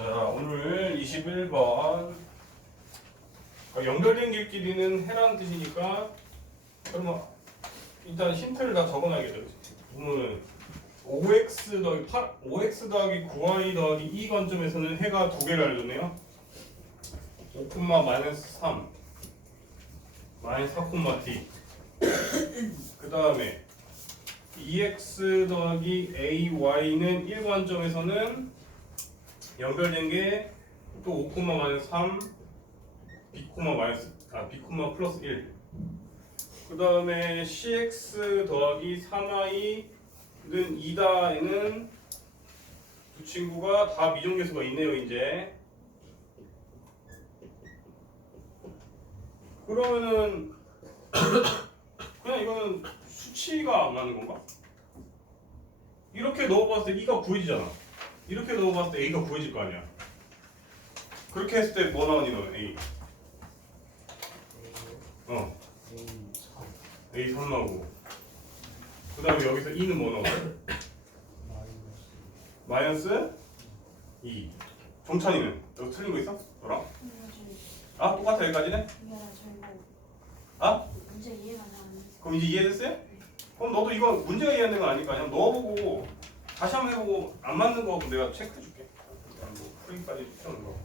자, 오늘 21번 연결된 길끼리는 해라는 뜻이니까 그러면 일단 힌트를 다 적어놔야겠죠. 오늘 5x 더하기 8, 5x 더하기 9y 더하기 2 관점에서는 해가 두 개를 알려줬네요. 5, 마이너스 3 마이너스 4, t 그 다음에 2x 더하기 ay는 1 관점에서는 연결된 게 또 5, 마이너스 3 b, b, 플러스 1 그 다음에 cx 더하기 3y는 2다에는 두 친구가 다 미정계수가 있네요. 이제 그러면은 그냥 이거는 수치가 안 맞는 건가? 이렇게 넣어봤을 때 E가 구해지잖아. 이렇게 넣어봤을 때 A가 구해질 거 아니야. 그렇게 했을 때 뭐 나오니 너는 A? A 3 나오고 그 다음에 여기서 E는 뭐 나오고? 마이너스 2. 종찬이는? 여기 틀린 거 있어? 너랑? 아 똑같아 여기까지네? 아? 문제 이해가 안 되는데. 그럼 이제 이해됐어요? 그럼 너도 이거 문제가 이해되는 건 아니까 그냥 넣어보고 다시 한번 해보고 안 맞는 거 그럼 내가 체크해줄게. 뭐 풀이까지 필요한 거.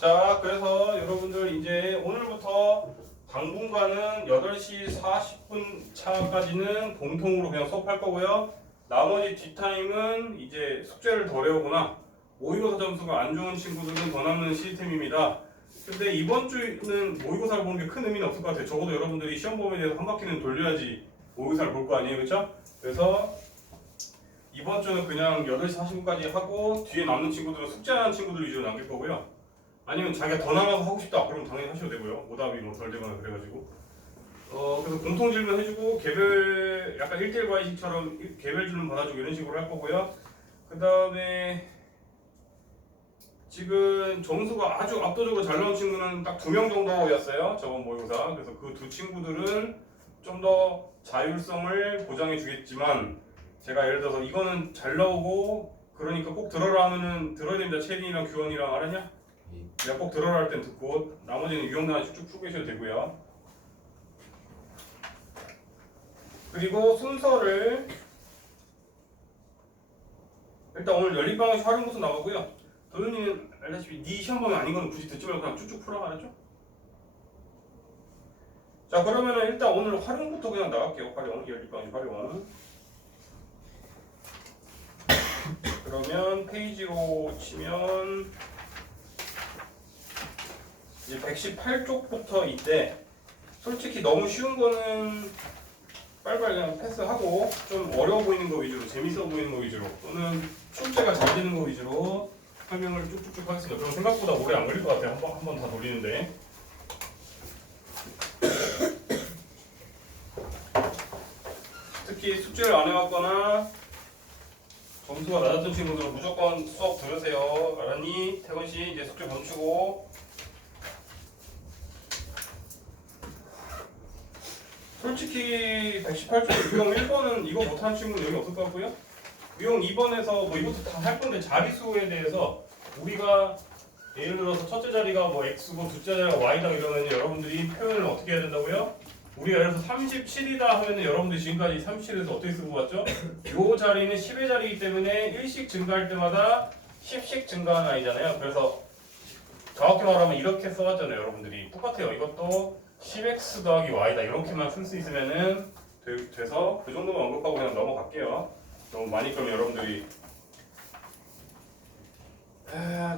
자, 그래서 여러분들 이제 오늘부터 당분간은 8시 40분 차까지는 공통으로 그냥 수업할 거고요. 나머지 뒷타임은 이제 숙제를 덜 해오거나 모의고사 점수가 안 좋은 친구들은 더 남는 시스템입니다. 근데 이번 주는 모의고사를 보는 게 큰 의미는 없을 것 같아요. 적어도 여러분들이 시험 범위에 대해서 한 바퀴는 돌려야지 모의고사를 볼 거 아니에요, 그렇죠? 그래서 이번 주는 그냥 8시 40분까지 하고 뒤에 남는 친구들은 숙제하는 친구들 위주로 남길 거고요. 아니면 자기가 더 남아서 하고 싶다 그러면 당연히 하셔도 되고요. 오답이 뭐 덜 되거나 그래가지고 그래서 공통 질문 해주고 개별 약간 1대1 과외식처럼 개별 질문 받아주고 이런 식으로 할 거고요. 그 다음에 지금 점수가 아주 압도적으로 잘 나온 친구는 딱 2명 정도였어요. 저번 모의고사. 그래서 그 두 친구들은 좀 더 자율성을 보장해 주겠지만 제가 예를 들어서 이거는 잘 나오고 그러니까 꼭 들어라 하면은 들어야 됩니다. 채린이랑 규원이랑 알았냐? 내가 꼭 들어라 할 땐 듣고 나머지는 유형단 쭉쭉 풀고 계셔도 되고요. 그리고 순서를 일단 오늘 연립방식 활용부터 나가고요. 도현이는 알다시피 네 시험 보면 아닌 건 굳이 듣지 말고 그냥 쭉쭉 풀어 알았죠? 자, 그러면은 일단 오늘 활용부터 그냥 나갈게요. 활용, 연립방식 활용. 그러면 페이지로 치면 이제 118쪽부터 이때 솔직히 너무 쉬운 거는 빨리빨리 그냥 패스하고 좀 어려워 보이는 거 위주로 재밌어 보이는 거 위주로 또는 출제가 잘 되는 거 위주로 설명을 쭉쭉쭉 하겠습니다. 그럼 생각보다 오래 안 걸릴 것 같아요. 한 번 다 돌리는데. 특히 숙제를 안 해왔거나 점수가 낮았던 친구들은 무조건 수업 들으세요. 알았니? 태건씨 이제 숙제 멈추고. 솔직히 118쪽 유형 1번은 이거 못하는 친구는 여기 없을 것 같고요. 유형 2번에서 뭐 이것도 다 할 건데 자리수에 대해서 우리가 예를 들어서 첫째 자리가 뭐 x고 둘째 자리가 y다 이러면 여러분들이 표현을 어떻게 해야 된다고요? 우리가 예를 들어서 37이다 하면은 여러분들이 지금까지 37에서 어떻게 쓰고 봤죠? 요 자리는 10의 자리이기 때문에 1씩 증가할 때마다 10씩 증가하는 아이잖아요. 그래서 정확히 말하면 이렇게 써왔잖아요. 여러분들이 똑같아요. 이것도 10x 더하기 y다 이렇게만 쓸 수 있으면은 돼서 그 정도만 언급하고 그냥 넘어갈게요. 너무 많이 그러면 여러분들이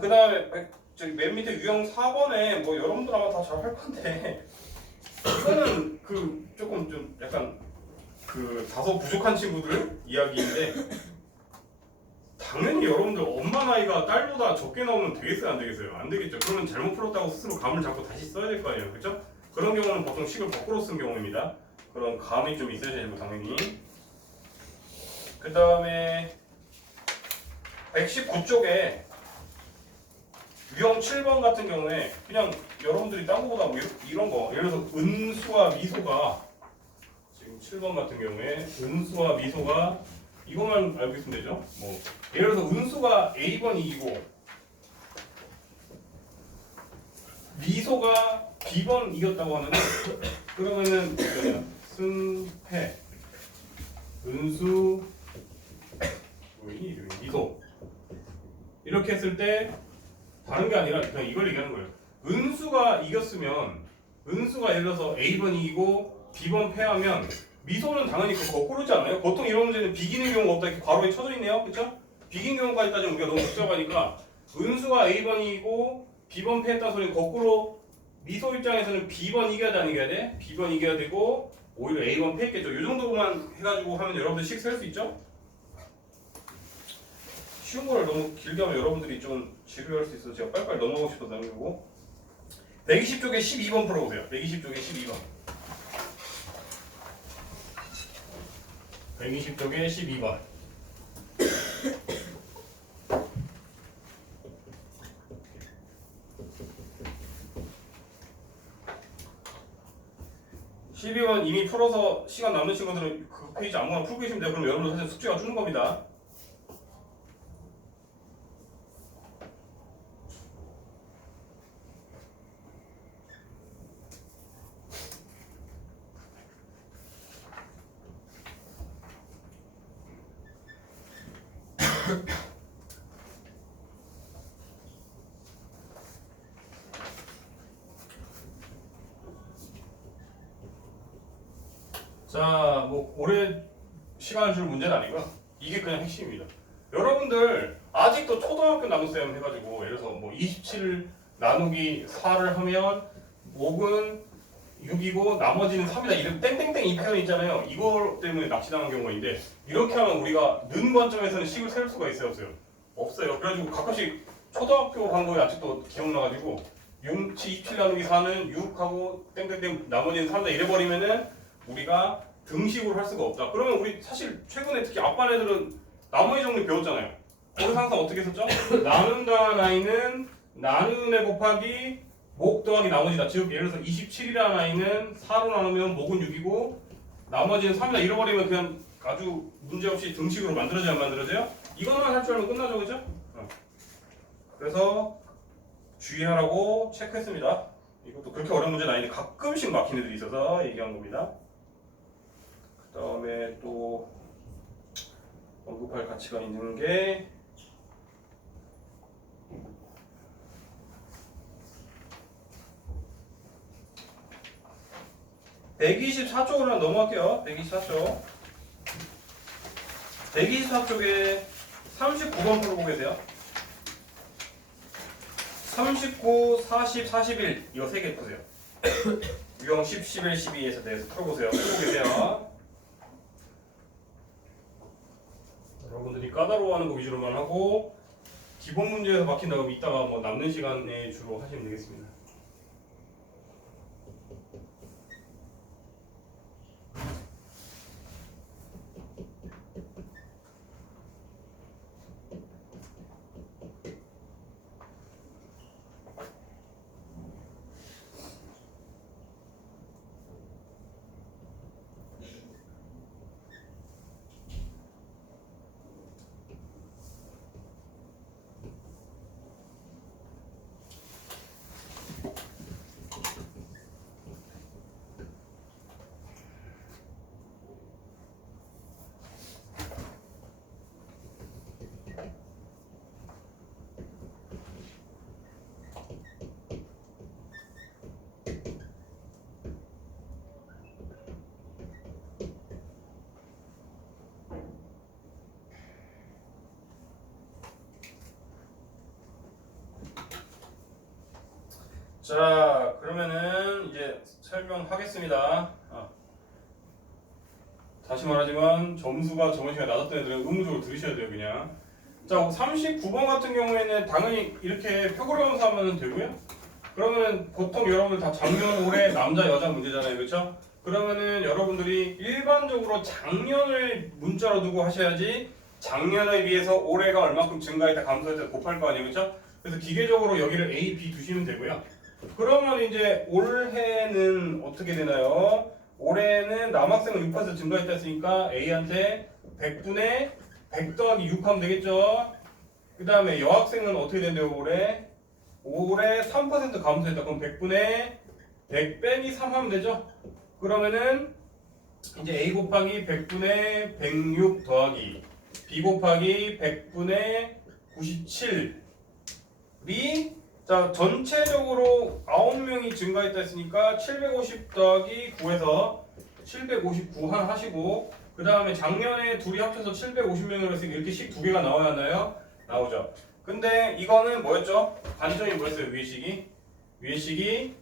그 다음에 저기 맨 밑에 유형 4번에 뭐 여러분들 아마 다 잘 할 건데 이거는 그 조금 좀 약간 그 다소 부족한 친구들 이야기인데 당연히 여러분들 엄마 나이가 딸보다 적게 나오면 되겠어요 안 되겠어요? 안 되겠죠. 그러면 잘못 풀었다고 스스로 감을 잡고 다시 써야 될 거 아니에요, 그렇죠? 그런 경우는 보통 식을 거꾸로 쓴 경우입니다. 그런 감이 좀 있어야 되고 당연히. 그 다음에 119쪽에 유형 7번 같은 경우에 그냥 여러분들이 딴 거보다 뭐 이런 거 예를 들어서 은수와 미소가 지금 7번 같은 경우에 은수와 미소가 이것만 알고 있으면 되죠. 뭐 예를 들어서 은수가 A번이 이고 미소가 B번 이겼다고 하면은 그러면은 뭐냐 승패 은수 뭐니 이름이 미소 이렇게 했을 때 다른 게 아니라 그냥 이걸 얘기하는 거예요. 은수가 이겼으면 은수가 예를 들어서 A번 이기고 B번 패하면 미소는 당연히 그 거꾸로지 않아요? 보통 이런 문제는 비기는 경우가 없다 이렇게 괄호에 쳐져 있네요. 그쵸? 비긴 경우까지 따지면 우리가 너무 복잡하니까 은수가 A번 이기고 B번 패했다는 소리는 거꾸로 미소 입장에서는 B번 이겨야 돼 안 이겨야 돼? B번 이겨야 되고 오히려 A번 패했겠죠. 이 정도만 해가지고 하면 여러분들 식 셀 수 있죠? 쉬운 거를 너무 길게 하면 여러분들이 좀 지루할 수 있어서 제가 빨리빨리 넘어가고 싶어서 남기고 120쪽에 12번 풀어보세요. 120쪽에 12번 120쪽에 12번 12번 이미 풀어서 시간 남는 친구들은 그 페이지 아무거나 풀고 계시면 돼요. 그럼 여러분들 사실 숙제가 주는 겁니다. 자, 뭐 오래 시간을 줄 문제는 아니고요. 이게 그냥 핵심입니다. 여러분들 아직도 초등학교 나눗셈 해가지고 예를 들어서 뭐 27 나누기 4를 하면 5은 6이고 나머지는 3이다 이런 땡땡땡 이 표현 있잖아요. 이거 때문에 납치당한 경우가 있는데 이렇게 하면 우리가 는 관점에서는 식을 세울 수가 있어요 없어요? 없어요. 그래가지고 가끔씩 초등학교 간 거에 아직도 기억나가지고 27 나누기 4는 6하고 땡땡땡 나머지는 3이다 이래버리면은 우리가 등식으로 할 수가 없다. 그러면 우리 사실 최근에 특히 앞반 애들은 나머지 정리 배웠잖아요. 거기서 항상 어떻게 했었죠? 나눈다는 아이는 나누네 곱하기 목 더하기 나머지다. 즉 예를 들어서 27이라는 아이는 4로 나누면 목은 6이고 나머지는 3이다. 잃어버리면 그냥 아주 문제없이 등식으로 만들어져야 안 만들어져요? 이것만 할 줄 알면 끝나죠. 그죠? 그래서 주의하라고 체크했습니다. 이것도 그렇게 어려운 문제는 아닌데 가끔씩 막힌 애들이 있어서 얘기한 겁니다. 그 다음에 또 언급할 가치가 있는 게 (124쪽으로) 넘어갈게요. 124쪽 124쪽에 39번 풀어보고 계세요. 39, 40, 41 이거 3개 푸세요. 유형 10, 11, 12에서 대해서 풀어보세요. 풀고 계세요. 여러분들이 까다로워하는 거 위주로만 하고 기본 문제에서 막힌다 그러면 이따가 뭐 남는 시간에 주로 하시면 되겠습니다. 자, 그러면은 이제 설명하겠습니다. 다시 말하지만 점수가 저번 시간에 낮았던 애들은 의무적으로 들으셔야 돼요, 그냥. 자, 39번 같은 경우에는 당연히 이렇게 표고를 하면 되고요. 그러면은 보통 여러분들 다 작년, 올해 남자, 여자 문제잖아요, 그렇죠? 그러면은 여러분들이 일반적으로 작년을 문자로 두고 하셔야지 작년에 비해서 올해가 얼마큼 증가했다, 감소했다 곱할 거 아니에요, 그렇죠? 그래서 기계적으로 여기를 A, B 두시면 되고요. 그러면 이제 올해는 어떻게 되나요? 올해는 남학생은 6% 증가했다 했으니까 A한테 100분의 100 더하기 6 하면 되겠죠? 그 다음에 여학생은 어떻게 된대요 올해? 올해 3% 감소했다. 그럼 100분의 100 빼기 3 하면 되죠? 그러면은 이제 A 곱하기 100분의 106 더하기 B 곱하기 100분의 97이 자 전체적으로 9명이 증가했다 했으니까 750 더하기 9에서 759 하나 하시고 그 다음에 작년에 둘이 합쳐서 750명으로 했으니까 이렇게 식 두 개가 나와야 하나요? 나오죠. 근데 이거는 뭐였죠? 관점이 뭐였어요? 위의 식이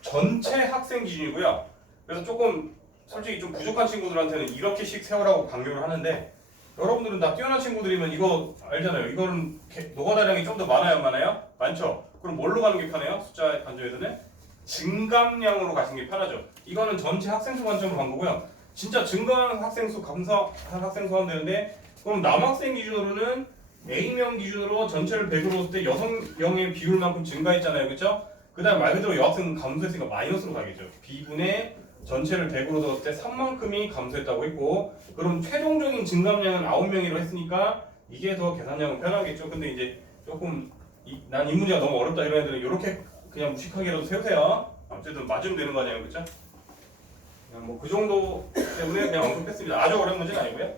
전체 학생 기준이고요. 그래서 조금 솔직히 좀 부족한 친구들한테는 이렇게씩 세우라고 강조를 하는데 여러분들은 다 뛰어난 친구들이면 이거 알잖아요. 이거는 노가다량이 좀 더 많아요, 안 많아요? 많죠? 그럼 뭘로 가는 게 편해요? 숫자 관점에서는 증감량으로 가시는 게 편하죠. 이거는 전체 학생 수 관점으로 간 거고요. 진짜 증가한 학생 수, 감소한 학생 수 하면 되는데 그럼 남학생 기준으로는 A명 기준으로 전체를 100으로 했을 때 여성명의 비율만큼 증가했잖아요. 그렇죠? 그 다음 말 그대로 여학생 감소했으니까 마이너스로 가겠죠. B분의 전체를 100으로 넣었을 때 3만큼이 감소했다고 했고 그럼 최종적인 증감량은 9명이라고 했으니까 이게 더 계산량은 편하겠죠. 근데 이제 조금 난 이 문제가 너무 어렵다 이런 애들은 이렇게 그냥 무식하게라도 세우세요. 어쨌든 맞으면 되는 거 아니에요. 그렇죠? 그냥 뭐 그 정도 때문에 그냥 언급했습니다. 아주 어려운 문제는 아니고요.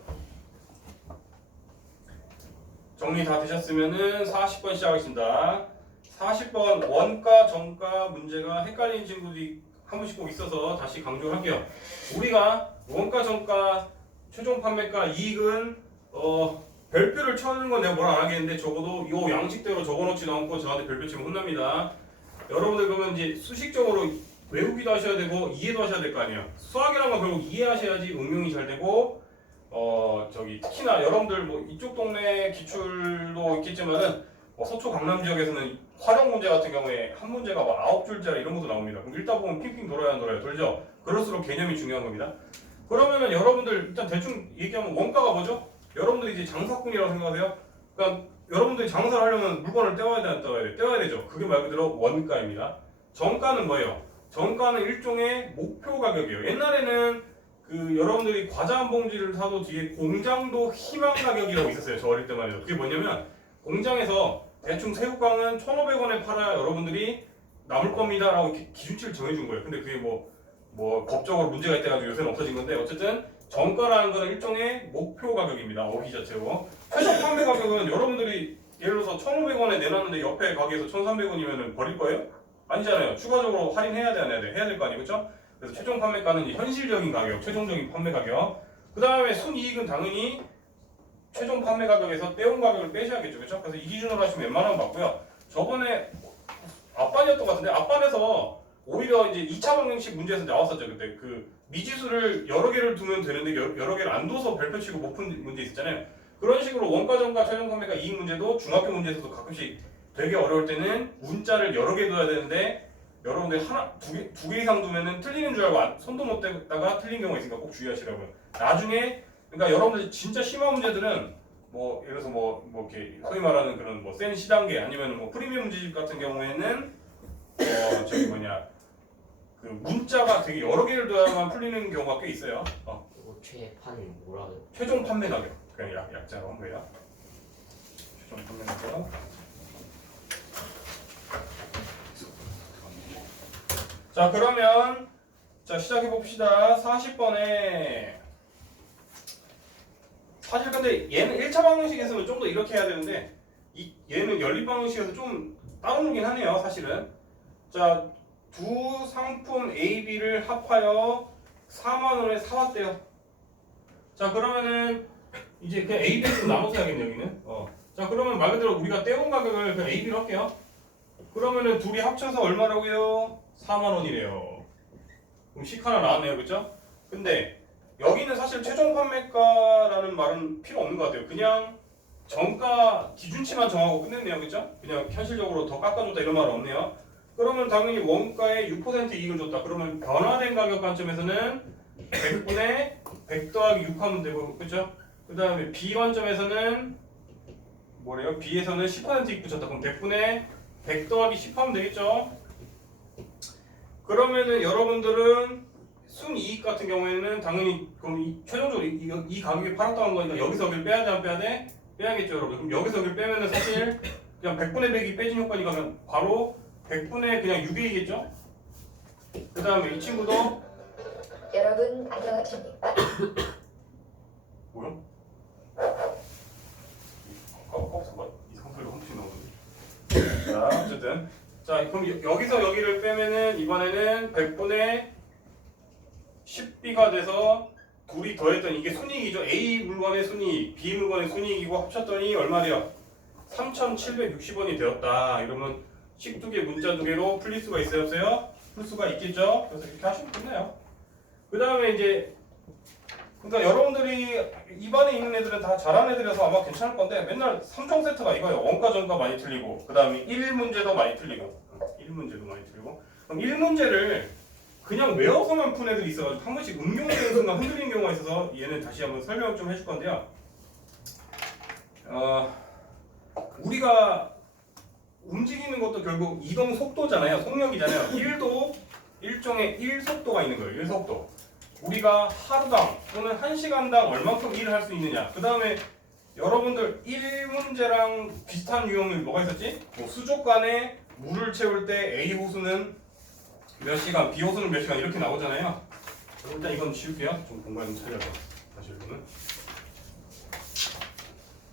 정리 다 되셨으면은 40번 시작하겠습니다. 40번 원가 정가 문제가 헷갈리는 친구들이 한 번씩 꼭 있어서 다시 강조를 할게요. 우리가 원가 정가 최종 판매가 이익은 별표를 쳐주는 건 내가 뭐라 안 하겠는데 적어도 이 양식대로 적어놓지도 않고 저한테 별표 치면 혼납니다. 여러분들 그러면 이제 수식적으로 외우기도 하셔야 되고 이해도 하셔야 될 거 아니에요. 수학이란 건 결국 이해하셔야지 응용이 잘 되고 특히나 여러분들 뭐 이쪽 동네 기출도 있겠지만은 서초 강남 지역에서는 활용 문제 같은 경우에 한 문제가 막 9줄짜리 이런 것도 나옵니다. 그럼 읽다 보면 핑핑 돌아야 돌죠. 그럴수록 개념이 중요한 겁니다. 그러면은 여러분들 일단 대충 얘기하면 원가가 뭐죠? 여러분들이 이제 장사꾼이라고 생각하세요? 그러니까 여러분들이 장사를 하려면 물건을 떼와야 돼, 안 떼와야 돼? 떼와야 되죠. 그게 말 그대로 원가입니다. 정가는 뭐예요? 정가는 일종의 목표 가격이에요. 옛날에는 여러분들이 과자 한 봉지를 사도 뒤에 공장도 희망 가격이라고 있었어요. 저 어릴 때만 해도. 그게 뭐냐면 공장에서 대충 새우깡은 1,500원에 팔아야 여러분들이 남을 겁니다 라고 기준치를 정해준 거예요. 근데 그게 뭐 법적으로 문제가 있다가지고 요새는 없어진 건데 어쨌든 정가라는 건 일종의 목표 가격입니다. 어휘 자체로. 최종 판매 가격은 여러분들이 예를 들어서 1,500원에 내놨는데 옆에 가게에서 1,300원이면 버릴 거예요? 아니잖아요. 추가적으로 할인해야 돼, 안 해야 돼? 해야 될 거 아니에요, 그렇죠? 그래서 최종 판매가는 이제 현실적인 가격, 최종적인 판매 가격. 그 다음에 순이익은 당연히 최종 판매 가격에서 떼온 가격을 빼셔야겠죠, 그렇죠? 그래서 이 기준으로 하시면 웬만하면 맞고요. 저번에 앞반이었던 것 같은데 앞반에서 오히려 이제 2차 방정식 문제에서 나왔었죠. 그때 미지수를 여러 개를 두면 되는데 여러 개를 안 둬서 별표 치고 못 푼 문제 있었잖아요. 그런 식으로 원가 정가 최종 판매가 이익 문제도 중학교 문제에서도 가끔씩 되게 어려울 때는 문자를 여러 개 둬야 되는데 여러분들 두 개 이상 두면은 틀리는 줄 알고 손도 못 대다가 틀린 경우가 있으니까 꼭 주의하시라고요. 나중에 그러니까 여러분들 진짜 심한 문제들은 예를 들어서 이렇게 소위 말하는 그런 센 시단계 아니면 프리미엄 문제집 같은 경우에는 문자가 되게 여러 개를 둬야만 풀리는 경우가 꽤 있어요. 이거 최판 뭐라 그래? 최종 판매 가격 그냥 약자로 한 거예요. 최종 판매 가격. 자 그러면 시작해 봅시다. 40번에 사실 근데 얘는 1차 방정식에서는 좀 더 이렇게 해야 되는데 얘는 연립 방정식에서 좀 따로 놀긴 하네요. 사실은. 자, 두 상품 A, B를 합하여 4만 원에 사왔대요. 자 그러면은 이제 그냥 A, B를 좀 나눠서 해야겠네 여기는. 자 그러면 말 그대로 우리가 떼온 가격을 그냥 A, B로 할게요. 그러면은 둘이 합쳐서 얼마라고요? 4만 원이래요. 그럼 식 하나 나왔네요, 그렇죠? 근데 여기는 사실 최종 판매가라는 말은 필요 없는 것 같아요. 그냥 정가 기준치만 정하고 끝냈네요, 그렇죠? 그냥 현실적으로 더 깎아줬다 이런 말은 없네요. 그러면 당연히 원가에 6% 이익을 줬다. 그러면 변화된 가격 관점에서는 100분의 100 더하기 6 하면 되고, 그렇죠? 그 다음에 B 관점에서는 뭐래요? B에서는 10% 이익 붙였다. 그럼 100분의 100 더하기 10 하면 되겠죠? 그러면은 여러분들은 순이익 같은 경우에는 당연히 그럼 최종적으로 이 가격에 팔았다는 거니까 여기서 여기를 빼야 돼, 안 빼야 돼? 빼야겠죠, 여러분. 그럼 여기서 여기를 빼면은 사실 그냥 100분의 100이 빼진 효과니까 그냥 바로 100분의 그냥 6A겠죠? 그 다음에 이 친구도 여러분 안녕하십니까? 뭐야? 잠깐 이상한 소리가 훔치 나오는데. 자 어쨌든 자 그럼 여기서 여기를 빼면은 이번에는 100분의 10B가 돼서 둘이 더했더니 이게 순이익이죠. A 물건의 순이익, B 물건의 순이익이고 합쳤더니 얼마래요? 3,760원이 되었다. 이러면 식 두 개, 문자 두 개로 풀릴 수가 있어요, 없어요? 풀 수가 있겠죠. 그래서 이렇게 하시면 끝나요. 그 다음에 이제 그러니까 여러분들이 입안에 있는 애들은 다 잘하는 애들이라서 아마 괜찮을 건데 맨날 3종 세트가 이거예요. 원가 전가 많이 틀리고 그 다음에 1문제도 많이 틀리고 1문제도 많이 틀리고 그럼 1문제를 그냥 외워서만 푼 애들이 있어가지고 한 번씩 응용되는 순간 흔들리는 경우가 있어서 얘는 다시 한번 설명 좀 해줄 건데요. 우리가 움직이는 것도 결국 이동 속도잖아요. 속력이잖아요. 1도 일종의 1속도가 있는 거예요. 1속도. 우리가 하루당 또는 1시간당 얼만큼 일을 할 수 있느냐. 그 다음에 여러분들 1문제랑 비슷한 유형이 뭐가 있었지? 뭐 수족관에 물을 채울 때 A 호수는 몇 시간, B 호수는 몇 시간 이렇게 나오잖아요. 일단 이건 지울게요. 좀 공간 좀 차려서 다시 읽으면.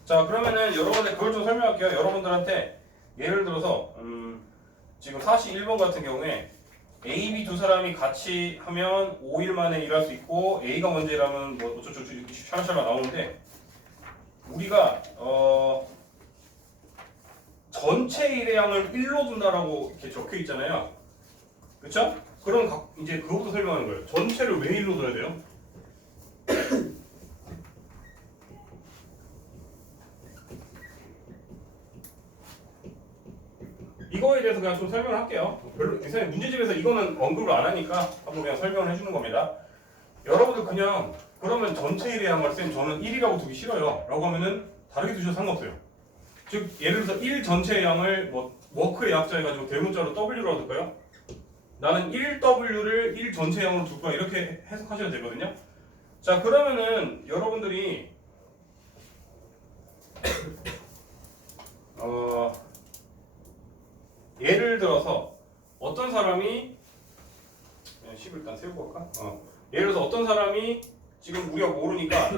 자 그러면은 여러분들 그걸 좀 설명할게요. 여러분들한테 예를 들어서 지금 41번 같은 경우에 A, B 두 사람이 같이 하면 5일 만에 일할 수 있고 A가 먼저 일하면 뭐 어쩌고저쩌고 샤라샤라 나오는데 우리가 전체 일의 양을 1로 둔다라고 이렇게 적혀 있잖아요. 그렇죠? 그럼 이제 그것부터 설명하는 거예요. 전체를 왜 1로 둬야 돼요? 이거에 대해서 그냥 좀 설명을 할게요. 별로 이상하게 문제집에서 이거는 언급을 안 하니까 한번 그냥 설명을 해주는 겁니다. 여러분들 그냥 그러면 전체 일의 양을 쌤 저는 1이라고 두기 싫어요 라고 하면은 다르게 두셔도 상관없어요. 즉 예를 들어서 1 전체의 양을 뭐 워크의 약자 해가지고 대문자로 W라고 둘까요? 나는 1W를 1 전체 양으로 둘 거야 이렇게 해석하셔도 되거든요. 자 그러면은 여러분들이 예를 들어서 어떤 사람이 10을 일단 세우고 갈까? 예를 들어서 어떤 사람이 지금 우리가 모르니까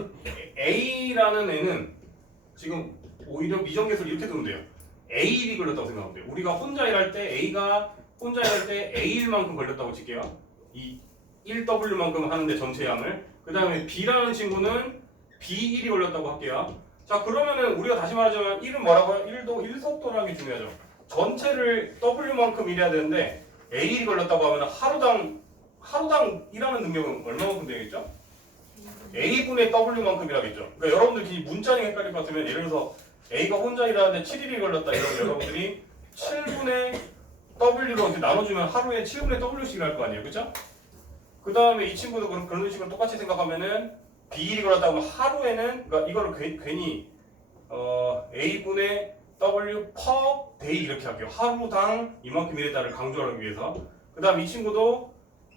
A라는 애는 지금 오히려 미정계수를 이렇게 두면 돼요. A일이 걸렸다고 생각하면 돼요. 우리가 혼자 일할 때 A가 혼자 일할 때 A일만큼 걸렸다고 칠게요. 이 1W만큼 하는데 전체 양을. 그 다음에 B라는 친구는 B1이 걸렸다고 할게요. 자 그러면은 우리가 다시 말하자면 1은 뭐라고요? 1도 1속도라는 게 중요하죠. 전체를 W만큼 일해야 되는데 A일이 걸렸다고 하면 하루당 일하는 능력은 얼마만큼 되겠죠? A분의 W만큼 일하겠죠. 그러니까 여러분들 문자ning 헷갈릴 것 같으면 예를 들어서 A가 혼자 일하는데 7일이 걸렸다 이러면 여러분들이 7분의 W로 이렇게 나눠주면 하루에 7분의 W씩 일할 거 아니에요. 그쵸? 그 다음에 이 친구도 그런 식으로 똑같이 생각하면은 B일이 걸렸다고 하면 하루에는 그러니까 이거를 괜히 A분의 W per day 이렇게 할게요. 하루당 이만큼 일했다를 강조하기 위해서. 그 다음 이 친구도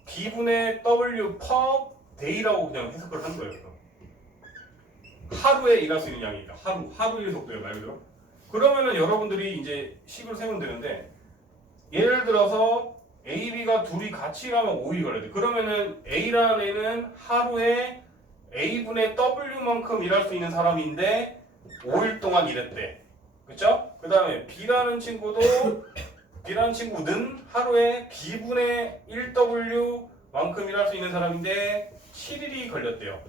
B분의 W per day라고 그냥 해석을 한 거예요. 하루에 일할 수 있는 양이니까 하루 일 속도예요 말 그대로. 그러면은 여러분들이 이제 식을 세우면 되는데 예를 들어서 A, B가 둘이 같이 일하면 5일 걸려야 돼. 그러면은 A라는 애는 하루에 A분의 W만큼 일할 수 있는 사람인데 5일 동안 일했대. 그쵸? 그 다음에 B라는 친구는 하루에 B분의 1W만큼 일할 수 있는 사람인데 7일이 걸렸대요.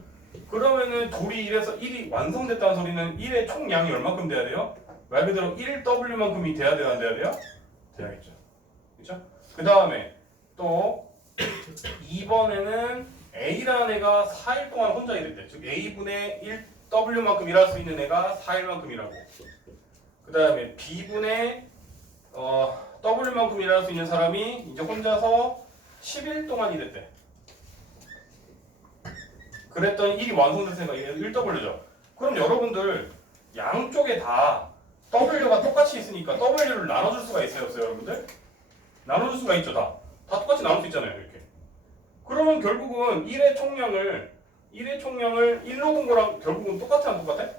그러면은 둘이 일해서 1이 완성됐다는 소리는 1의 총량이 얼마큼 돼야 돼요? 말 그대로 1W만큼이 돼야 돼요? 안 돼야 돼요? 돼야겠죠. 그쵸? 그 다음에 또 2번에는 A라는 애가 4일 동안 혼자 일했대. 즉 A분의 1W만큼 일할 수 있는 애가 4일만큼 일하고 그 다음에 B분의 W만큼 일할 수 있는 사람이 이제 혼자서 10일 동안 일했대. 그랬더니 1이 완성됐으니까 1W죠. 그럼 여러분들 양쪽에 다 W가 똑같이 있으니까 W를 나눠줄 수가 있어요? 없어요? 여러분들? 나눠줄 수가 있죠. 다 똑같이 나눌 수 있잖아요. 이렇게. 그러면 결국은 1의 총량을 1로 둔 거랑 결국은 똑같아 안 똑같아?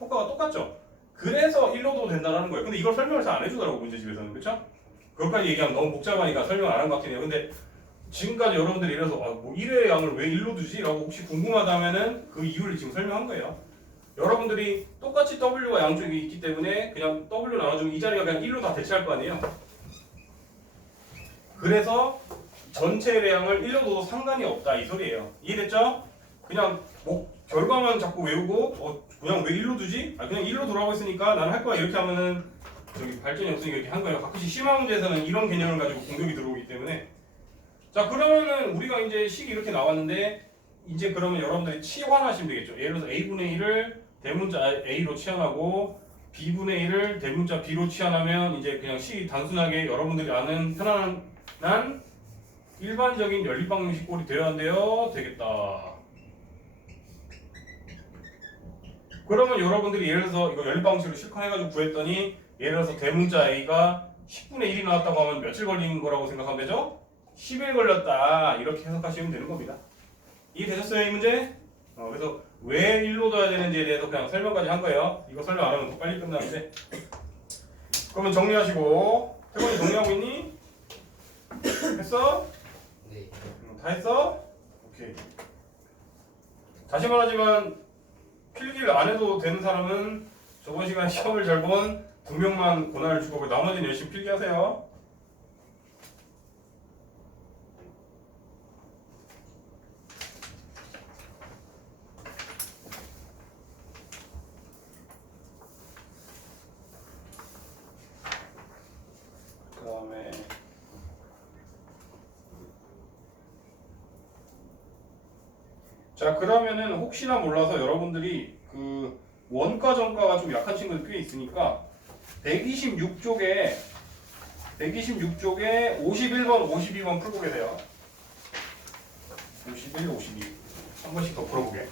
효과가 똑같죠. 그래서 1로도 된다는 거예요. 근데 이걸 설명을 잘 안 해주더라고 문제집에서는. 그렇죠? 그것까지 얘기하면 너무 복잡하니까 설명 안 한 것 같긴 해요. 근데 지금까지 여러분들이 이래서 뭐 1의 양을 왜 1로 두지? 라고 혹시 궁금하다면은 그 이유를 지금 설명한 거예요. 여러분들이 똑같이 W가 양쪽에 있기 때문에 그냥 W 나눠주면 이 자리가 그냥 1로 다 대체할 거 아니에요. 그래서 전체 양을 1로 둬도 상관이 없다 이 소리예요. 이해됐죠? 그냥 뭐 결과만 자꾸 외우고 그냥 왜 1로 두지? 그냥 1로 두라고 했으니까 나는 할 거야 이렇게 하면은 저기 발전이 없으니까 이렇게 한 거예요. 가끔씩 심화 문제에서는 이런 개념을 가지고 공격이 들어오기 때문에. 자 그러면은 우리가 이제 식이 이렇게 나왔는데 이제 그러면 여러분들이 치환하시면 되겠죠. 예를 들어서 a분의 1을 대문자 a로 치환하고 b분의 1을 대문자 b로 치환하면 이제 그냥 식이 단순하게 여러분들이 아는 편안한 일반적인 연립방정식 꼴이 되어야 한대요. 되겠다. 그러면 여러분들이 예를 들어서 이거 연립방식으로 실컷해가지고 구했더니 예를 들어서 대문자 a가 10분의 1이 나왔다고 하면 며칠 걸린 거라고 생각하면 되죠? 10일 걸렸다 이렇게 해석하시면 되는 겁니다. 이해되셨어요 이 문제? 그래서 왜 1로 둬야 되는지에 대해서 그냥 설명까지 한 거예요. 이거 설명 안 하면 더 빨리 끝나는데. 그러면 정리하시고 태권이 정리하고 있니? 했어? 네. 다 했어? 오케이. 다시 말하지만 필기를 안 해도 되는 사람은 저번 시간 시험을 잘 본 2명만 고난을 주고 나머지는 열심히 필기하세요. 그 다음에 자 그러면은 혹시나 몰라서 여러분들이 그 원가 정가가 좀 약한 친구들 꽤 있으니까 126쪽에 51번, 52번 풀보게 돼요. 51, 52 한 번씩 더 풀어보게.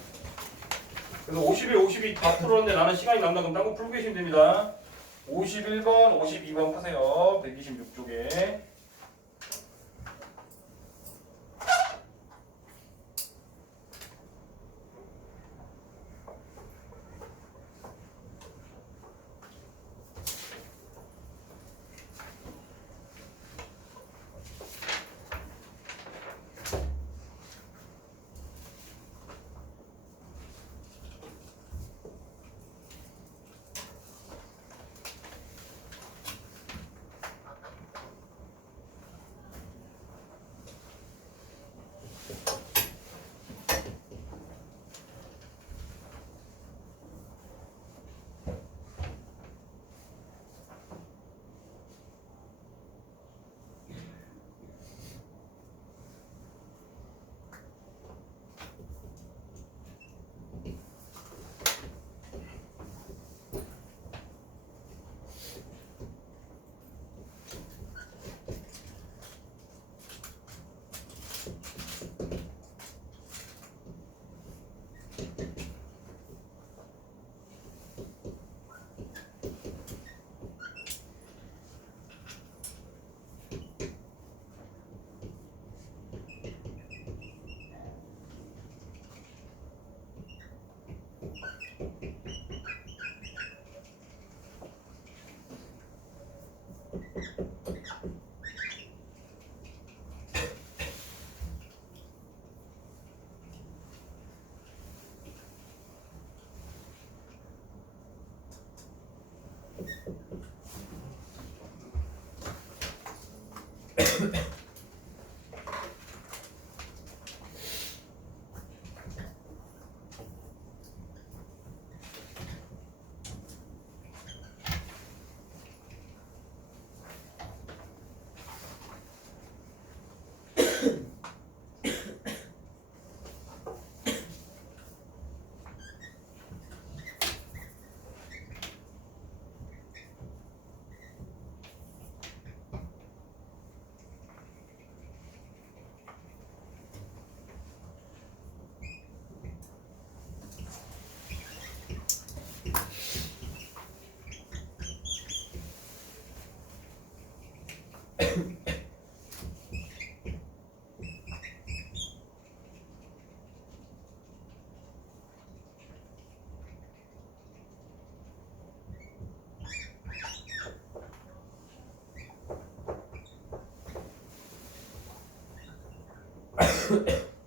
그래서 51, 52 다 풀었는데 나는 시간이 남다 그럼 딴 거 풀고 계시면 됩니다. 51번, 52번 푸세요. 126쪽에.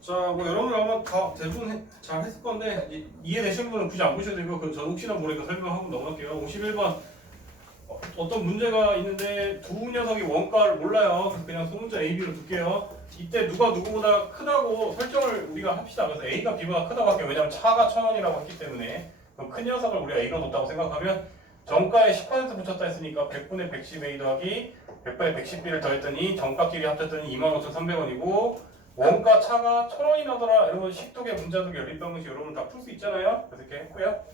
자, 뭐 여러분들 아마 다 대부분 잘 했을 건데 이해되신 분은 굳이 안 보셔도 되고 전 혹시나 모르니까 설명하고 넘어갈게요. 51번 어떤 문제가 있는데 두 녀석이 원가를 몰라요. 그래서 그냥 소문자 A, B로 둘게요. 이때 누가 누구보다 크다고 설정을 우리가 합시다. 그래서 A가 B보다 크다고 할게요. 왜냐면 차가 1000원이라고 했기 때문에. 그럼 큰 녀석을 우리가 A로 뒀다고 생각하면 정가에 10% 붙였다 했으니까 100분의 110A 더하기 100분의 110B를 더했더니 정가끼리 합쳤더니 25,300원이고 원가 차가 1000원이 나더라. 여러분 식독에 문자독에 연립방정식 여러분 다 풀 수 있잖아요. 그래서 이렇게 했고요.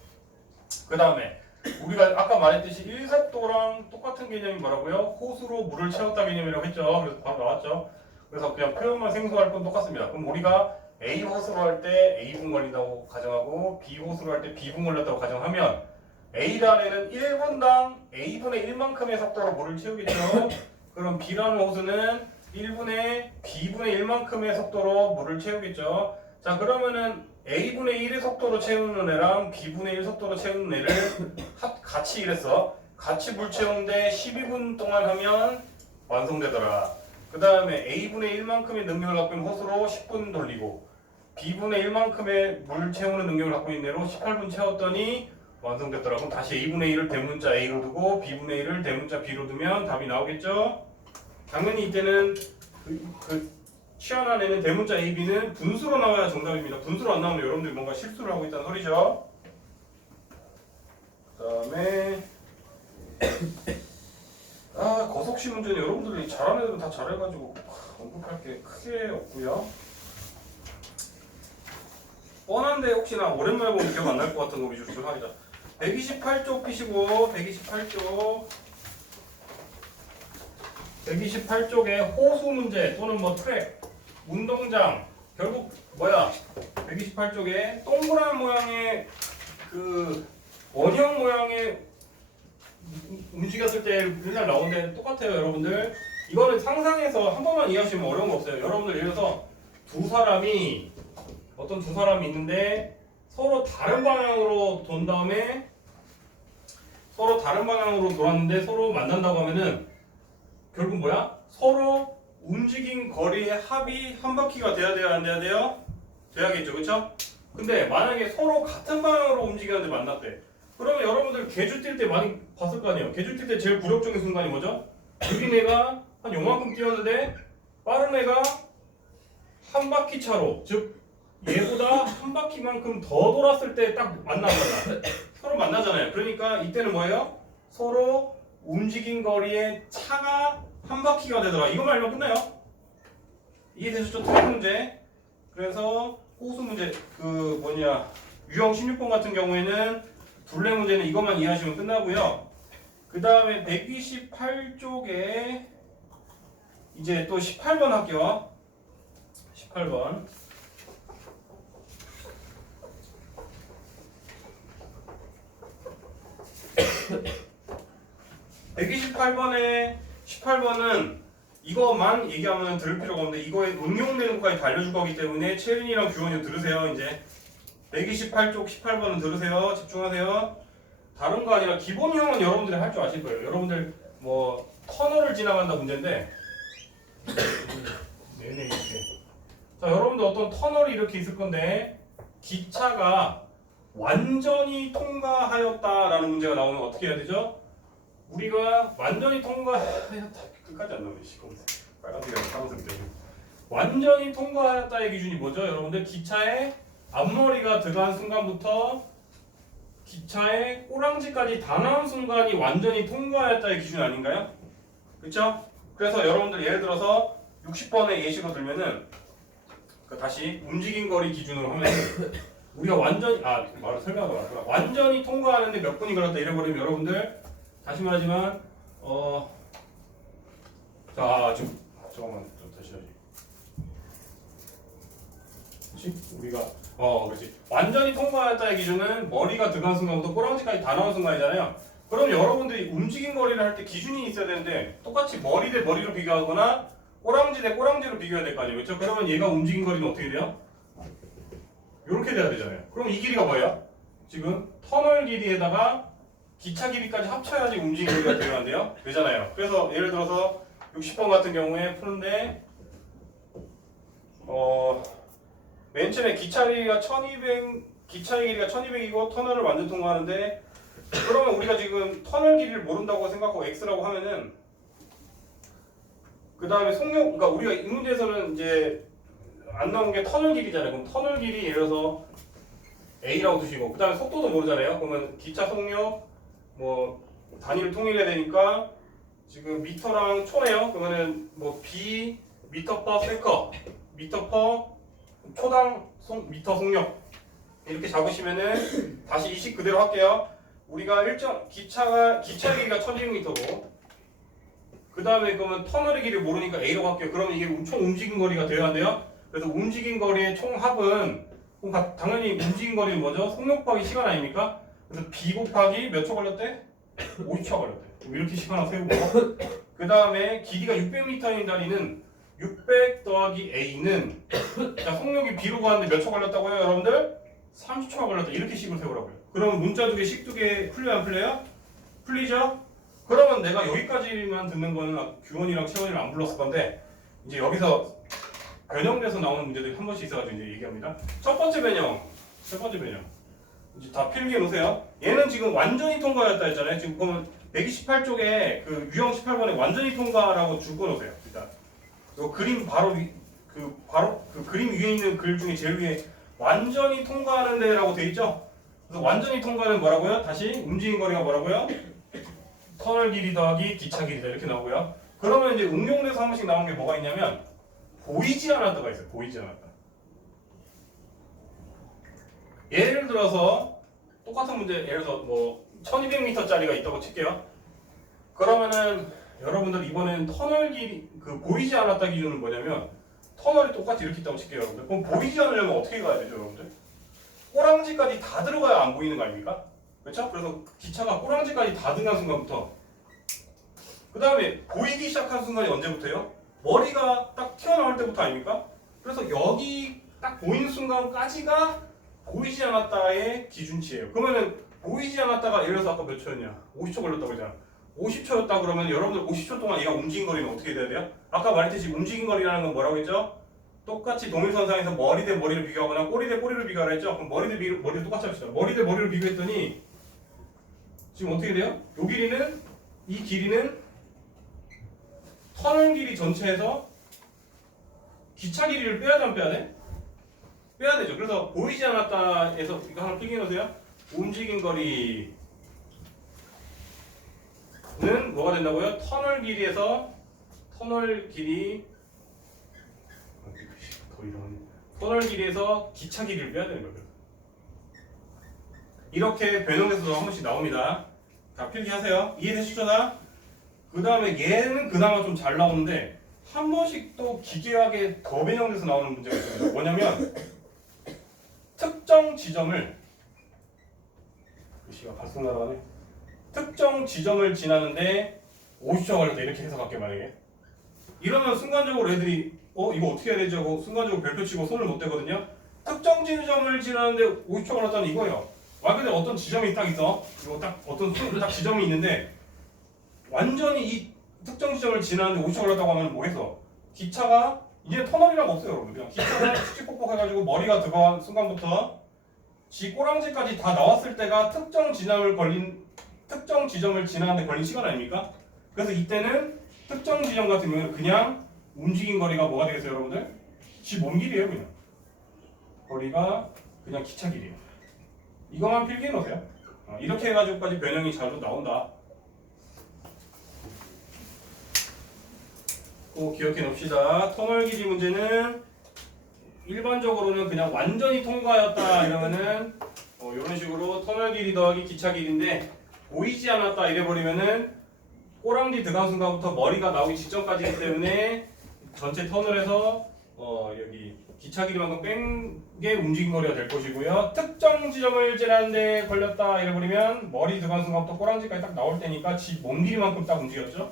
그 다음에 우리가 아까 말했듯이 1속도랑 똑같은 개념이 뭐라고요? 호수로 물을 채웠다 개념이라고 했죠. 그래서 바로 나왔죠. 그래서 그냥 표현만 생소할 건 똑같습니다. 그럼 우리가 A 호수로 할 때 A분 걸린다고 가정하고 B 호수로 할 때 B분 걸렸다고 가정하면 A단에는 1분당 A분의 1만큼의 속도로 물을 채우겠죠. 그럼 B라는 호수는 1분의 B분의 1만큼의 속도로 물을 채우겠죠. 자, 그러면은 A분의 1의 속도로 채우는 애랑 B분의 1 속도로 채우는 애를 같이 이랬어. 같이 물 채우는데 12분 동안 하면 완성되더라. 그 다음에 A분의 1만큼의 능력을 갖고 있는 호수로 10분 돌리고 B분의 1만큼의 물 채우는 능력을 갖고 있는 애로 18분 채웠더니 완성됐더라. 그럼 다시 A분의 1을 대문자 A로 두고 B분의 1을 대문자 B로 두면 답이 나오겠죠? 당연히 이때는 취한 애는 대문자 A, B는 분수로 나와야 정답입니다. 분수로 안 나오면 여러분들이 뭔가 실수를 하고 있다는 소리죠. 그 다음에 거속시 문제는 여러분들이 잘하는 애들은 다 잘해가지고 언급할 게 크게 없고요. 뻔한데 혹시나 오랜만에 보면 기억 안 날 것 같은 거 위주로 좀 하자. 128쪽 피시고 128쪽에 호수 문제 또는 뭐 트랙, 운동장 결국 뭐야? 128쪽에 동그란 모양의 그 원형 모양의 움직였을 때 맨날 나오는 데는 똑같아요, 여러분들. 이거는 상상해서 한 번만 이해하시면 어려운 거 없어요. 여러분들 예를 들어서 어떤 두 사람이 있는데 서로 다른 방향으로 돈 다음에 서로 다른 방향으로 돌았는데 서로 만난다고 하면은 결국 뭐야? 서로 움직인 거리의 합이 한 바퀴가 돼야 돼요, 안 돼야 돼요? 돼야겠죠, 그쵸? 근데 만약에 서로 같은 방향으로 움직이는데 만났대. 그러면 여러분들 개주 뛸 때 많이 봤을 거 아니에요? 개주 뛸 때 제일 굴욕적인 순간이 뭐죠? 느린 애가 한 요만큼 뛰었는데 빠른 애가 한 바퀴 차로, 즉 얘보다 한 바퀴만큼 더 돌았을 때 딱 만나거나 서로 만나잖아요. 그러니까 이때는 뭐예요? 서로 움직인 거리의 차가 한 바퀴가 되더라. 이거만 알면 끝나요. 이해되셨죠? 트랙 문제. 그래서 호수 문제 유형 16번 같은 경우에는 둘레 문제는 이것만 이해하시면 끝나고요. 그 다음에 128쪽에 이제 또 18번 할게요. 18번. 18번은 이것만 얘기하면 들을 필요가 없는데 이거에 응용 내용까지 다 알려줄 거기 때문에 채린이랑 규원이 들으세요. 이제 128쪽 18번은 들으세요. 집중하세요. 다른 거 아니라 기본형은 여러분들이 할 줄 아실 거예요. 여러분들 뭐 터널을 지나간다 문제인데 네네 이렇게. 자, 여러분들 어떤 터널이 이렇게 있을 건데 기차가 완전히 통과하였다라는 문제가 나오면 어떻게 해야 되죠? 우리가 완전히 통과하였다. 끝까지 안 나오네. 빨간색이랑 까만색 때문에. 완전히 통과하였다의 기준이 뭐죠? 여러분들 기차의 앞머리가 들어간 순간부터 기차의 꼬랑지까지 다 나온 순간이 완전히 통과하였다의 기준 아닌가요? 그렇죠? 그래서 여러분들 예를 들어서 60번의 예시로 들면은 다시 움직인 거리 기준으로 하면 우리가 완전히 말을 설명하더라. 완전히 통과하는데 몇 분이 걸렸다 이래버리면 여러분들 다시 말하지만 잠깐만 좀 다시 해야지. 그렇지? 우리가 그렇지. 완전히 통과했다의 기준은 머리가 들어간 순간부터 꼬랑지까지 다 나온 순간이잖아요. 그럼 여러분들이 움직인 거리를 할 때 기준이 있어야 되는데 똑같이 머리 대 머리로 비교하거나 꼬랑지 대 꼬랑지로 비교해야 될 거 아니에요. 그렇죠? 그러면 얘가 움직인 거리는 어떻게 돼요? 이렇게 돼야 되잖아요. 그럼 이 길이가 뭐예요? 지금 터널 길이에다가 기차 길이까지 합쳐야지 움직인 거리가 되어간대요. 되잖아요. 그래서 예를 들어서 60번 같은 경우에 푸는데 맨 처음에 기차 길이가 1200이고 터널을 완전 통과하는데 그러면 우리가 지금 터널 길이를 모른다고 생각하고 x라고 하면은 그 다음에 속력, 그러니까 우리가 이 문제에서는 이제 안 나온 게 터널 길이잖아요. 그럼 터널 길이 예를 들어서 a라고 두시고 그 다음에 속도도 모르잖아요. 그러면 기차 속력 뭐 단위를 통일해야 되니까 지금 미터랑 초네요. 그러면은 뭐 b 미터 퍼 세커 미터 퍼 초당 미터 속력 이렇게 잡으시면은 다시 이 식 그대로 할게요. 우리가 일정 기차 길이가 1200m고 그 다음에 그러면 터널의 길이를 모르니까 a로 할게요. 그러면 이게 총 움직인 거리가 돼야 돼요. 그래서 움직인 거리의 총 합은 그럼 당연히 움직인 거리는 뭐죠? 속력 곱하기 시간 아닙니까? 그래서 b 곱하기 몇 초 걸렸대? 50초 걸렸대. 이렇게 식 하나 세우고 그 다음에 길이가 600m인 다리는 600 더하기 a는 자 속력이 b로 가는데 몇 초 걸렸다고요 여러분들? 30초가 걸렸다. 이렇게 식을 세우라고요. 그럼 문자 두 개, 식 두 개 풀려요 안 풀려요? 풀리죠? 그러면 내가 여기까지만 듣는 거는 규원이랑 채원이랑 안 불렀을 건데 이제 여기서 변형돼서 나오는 문제들이 한 번씩 있어가지고 이제 얘기합니다. 첫 번째 변형 이제 다 필기해 놓으세요. 얘는 지금 완전히 통과였다 했잖아요. 지금 보면 128쪽에 그 유형 18번에 완전히 통과라고 줄거 놓으세요. 일단 요 그림 바로 그 그림 위에 있는 글 중에 제일 위에 완전히 통과하는 데라고 돼 있죠. 그래서 완전히 통과는 뭐라고요? 다시 움직인 거리가 뭐라고요? 터널 길이 더하기 기차 길이다 이렇게 나오고요. 그러면 이제 응용돼서 한 번씩 나오는 게 뭐가 있냐면 보이지 않았다가 있어요. 보이지 않았다. 예를 들어서 똑같은 문제 예를 들어서 뭐 1200m짜리가 있다고 칠게요. 그러면은 여러분들 이번엔 터널 길이 그 보이지 않았다 기준은 뭐냐면 터널이 똑같이 이렇게 있다고 칠게요. 여러분들. 그럼 보이지 않으려면 어떻게 가야 되죠, 여러분들? 꼬랑지까지 다 들어가야 안 보이는 거 아닙니까? 그렇죠? 그래서 기차가 꼬랑지까지 다 들어간 순간부터 그 다음에 보이기 시작한 순간이 언제부터예요? 머리가 딱 튀어나올 때부터 아닙니까? 그래서 여기 딱 보이는 순간까지가 보이지 않았다의 기준치예요. 그러면은 보이지 않았다가 예를 들어서 아까 몇 초였냐? 50초 걸렸다고 했잖아. 50초였다 그러면 여러분들 50초 동안 얘가 움직인 거리는 어떻게 돼야 돼요? 아까 말했듯이 움직인 거리라는 건 뭐라고 했죠? 똑같이 동일선상에서 머리 대 머리를 비교하거나 꼬리 대 꼬리를 비교하라 했죠? 그럼 머리 대 머리를 똑같이 합시다. 머리 대 머리를 비교했더니 지금 어떻게 돼요? 요 길이는 이 길이는 터널 길이 전체에서 기차 길이를 빼야 돼 안 빼야 돼? 빼야 되죠. 그래서 보이지 않았다에서 이거 하나 필기해 놓으세요. 움직인 거리는 뭐가 된다고요? 터널 길이에서 터널 길이에서 기차 길이를 빼야 되는 거죠. 이렇게 변형돼서도 한 번씩 나옵니다. 다 필기하세요. 이해되시죠? 다? 그 다음에 얘는 그나마 좀 잘 나오는데 한 번씩 또 기괴하게 더 변형돼서 나오는 문제가 있습니다. 뭐냐면 특정 지점을 글씨가 발송 날아가네. 특정 지점을 지나는데 50초 걸렸다 이렇게 해석할게 만약에 이러면 순간적으로 애들이 이거 어떻게 해야 되지 하고 순간적으로 별표 치고 손을 못 대거든요. 특정 지점을 지나는데 50초 걸렸다는 이거예요. 말 그대로 어떤 지점이 딱 있어. 이거 딱 어떤 딱 지점이 있는데 완전히 이 특정 지점을 지나는데 50초 걸렸다고 하면 뭐겠어? 기차가 이제 터널이라고 없어요 여러분. 그냥 기차가 칙칙폭폭 해가지고 머리가 들어간 순간부터 지 꼬랑지까지 다 나왔을 때가 특정 지점을 지나는데 걸린 시간 아닙니까? 그래서 이때는 특정 지점 같은 경우는 그냥 움직인 거리가 뭐가 되겠어요 여러분들? 지 몸 길이에요 그냥. 거리가 그냥 기차 길이에요. 이거만 필기해 놓으세요. 이렇게 해가지고까지 변형이 잘 나온다. 꼭 기억해 놓읍시다. 터널 길이 문제는 일반적으로는 그냥 완전히 통과였다 이러면은 이런 식으로 터널 길이 더하기 기차 길인데 보이지 않았다 이래버리면은 꼬랑지 들어간 순간부터 머리가 나오기 직전까지이기 때문에 전체 터널에서 여기 기차 길이만큼 뺀 게 움직인 거리가 될 것이고요. 특정 지점을 지나는데 걸렸다 이래버리면 머리 들어간 순간부터 꼬랑지까지 딱 나올 때니까 지 몸 길이만큼 딱 움직였죠.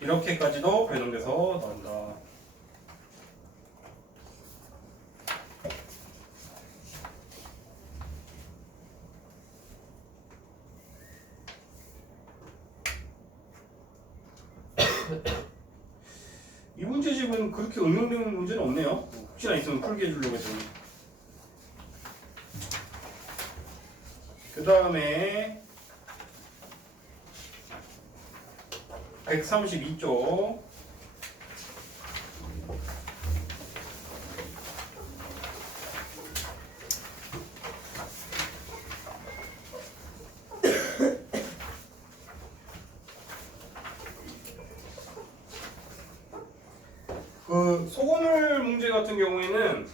이렇게까지도 변형돼서 나온다. 이 문제 지금 140은 그렇게 응용되는 문제는 없네요. 혹시나 있으면 풀게 해주려고 했더니. 그 다음에 132쪽. 그 소금물 문제 같은 경우에는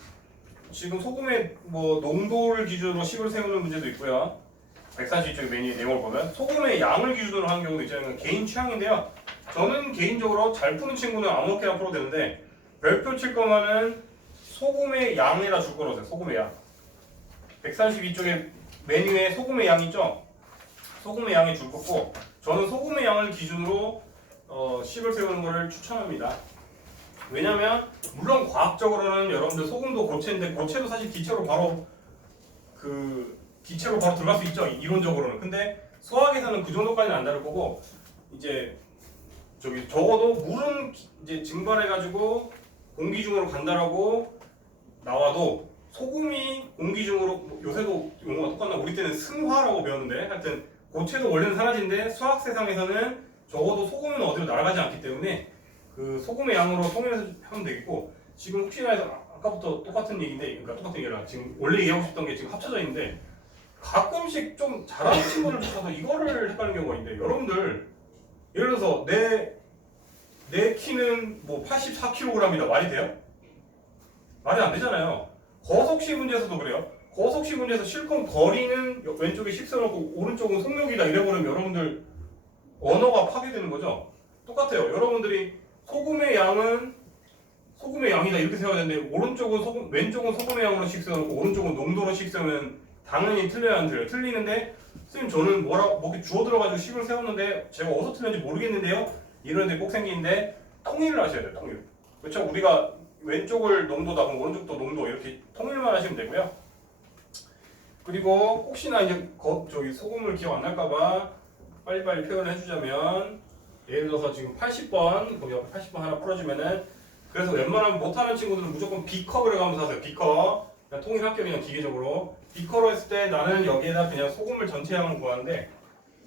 지금 소금의 뭐 농도를 기준으로 식을 세우는 문제도 있고요. 142쪽의 메뉴 내용을 보면 소금의 양을 기준으로 하는 경우도 있잖아요. 개인 취향인데요. 저는 개인적으로 잘 푸는 친구는 아무렇게나 풀어도 되는데 별표 칠 거면은 소금의 양이라 줄 거라세요. 소금의 양. 132쪽의 메뉴에 소금의 양 있죠? 소금의 양이 줄 거고 저는 소금의 양을 기준으로 식을 세우는 것을 추천합니다. 왜냐면 물론 과학적으로는 여러분들 소금도 고체인데 고체도 사실 기체로 바로 들어갈 수 있죠. 이론적으로는. 근데 수학에서는 그 정도까지는 안 다를 거고 이제 적어도 물은 이제 증발해 가지고 공기 중으로 간다라고 나와도 소금이 공기 중으로 요새도 용어가 똑같나 우리 때는 승화라고 배웠는데 하여튼 고체도 원래는 사라지는데 수학 세상에서는 적어도 소금은 어디로 날아가지 않기 때문에 그 소금의 양으로 통일해서 하면 되겠고 지금 혹시나 해서 아까부터 똑같은 얘기인데 그러니까 똑같은 얘기라 지금 원래 얘기하고 싶던 게 지금 합쳐져 있는데 가끔씩 좀 잘하는 친구들 붙여서 이거를 헷갈리는 경우가 있는데 여러분들 예를 들어서 내 키는 뭐 84kg이다 말이 돼요? 말이 안 되잖아요. 거속시 문제에서도 그래요. 거속시 문제에서 실컷 거리는 왼쪽에 식세워놓고 오른쪽은 속력이다 이래버리면 여러분들 언어가 파괴되는 거죠. 똑같아요. 여러분들이 소금의 양이다 이렇게 세워야 되는데 왼쪽은 소금의 양으로씩 세워놓고 오른쪽은 농도로씩 세우면 당연히 틀려야 안 틀려요. 틀리는데 선생님 저는 뭐 이렇게 주워 들어가지고 식을 세웠는데 제가 어디서 틀렸는지 모르겠는데요. 이런 데 꼭 생기는데 통일을 하셔야 돼요. 통일. 그렇죠? 우리가 왼쪽을 농도다 그럼 오른쪽도 농도 이렇게 통일만 하시면 되고요. 그리고 혹시나 이제 소금을 기억 안 날까봐 빨리빨리 표현을 해주자면 예를 들어서 지금 80번 거기 옆에 80번 하나 풀어주면은 그래서 웬만하면 못하는 친구들은 무조건 B컵을 가면서 하세요. B컵 그냥 통일할게요. 그냥 기계적으로 B컵으로 했을 때 나는 여기에다 그냥 소금을 전체 양을 구하는데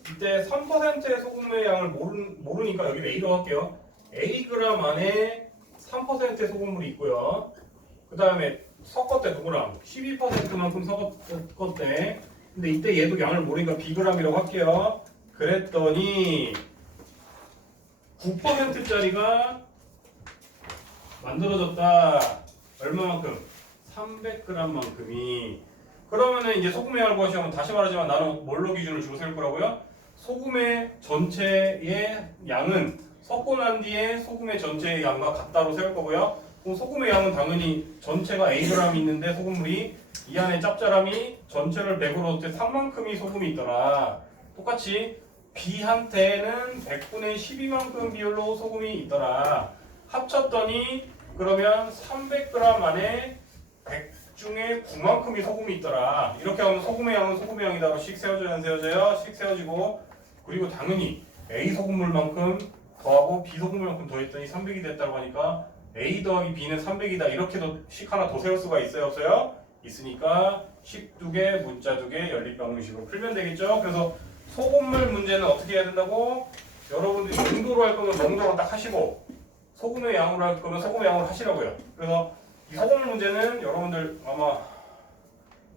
이때 3%의 소금의 양을 모르니까 여기 A로 할게요. Ag 안에 3%의 소금물이 있고요. 그 다음에 섞었대 누구랑 12%만큼 섞었대. 근데 이때 얘도 양을 모르니까 Bg이라고 할게요. 그랬더니 9%짜리가 만들어졌다. 얼마만큼? 300g만큼이. 그러면은 이제 소금의 양을 구하시면 다시 말하지만 나는 뭘로 기준을 주로 세울 거라고요? 소금의 전체의 양은 섞고 난 뒤에 소금의 전체의 양과 같다로 세울 거고요. 그럼 소금의 양은 당연히 전체가 Ag 있는데 소금물이 이 안에 짭짤함이 전체를 100으로 했을 때 3만큼이 소금이 있더라. 똑같이 B한테는 100분의 12만큼 비율로 소금이 있더라. 합쳤더니 그러면 300g 안에 100 중에 9만큼이 소금이 있더라. 이렇게 하면 소금의 양은 소금의 양이다로 식 세워져야 안 세워져요? 식 세워지고 그리고 당연히 A 소금물만큼 더하고 B 소금물만큼 더했더니 300이 됐다고 하니까 A 더하기 B는 300이다. 이렇게도 식 하나 더 세울 수가 있어요? 없어요? 있으니까 식 2개, 문자 2개, 연립방정식으로 풀면 되겠죠? 그래서 소금물 문제는 어떻게 해야 된다고? 여러분들이 농도로 할 거면 농도로 딱 하시고 소금의 양으로 할 거면 소금의 양으로 하시라고요. 그래서 이 소금물 문제는 여러분들 아마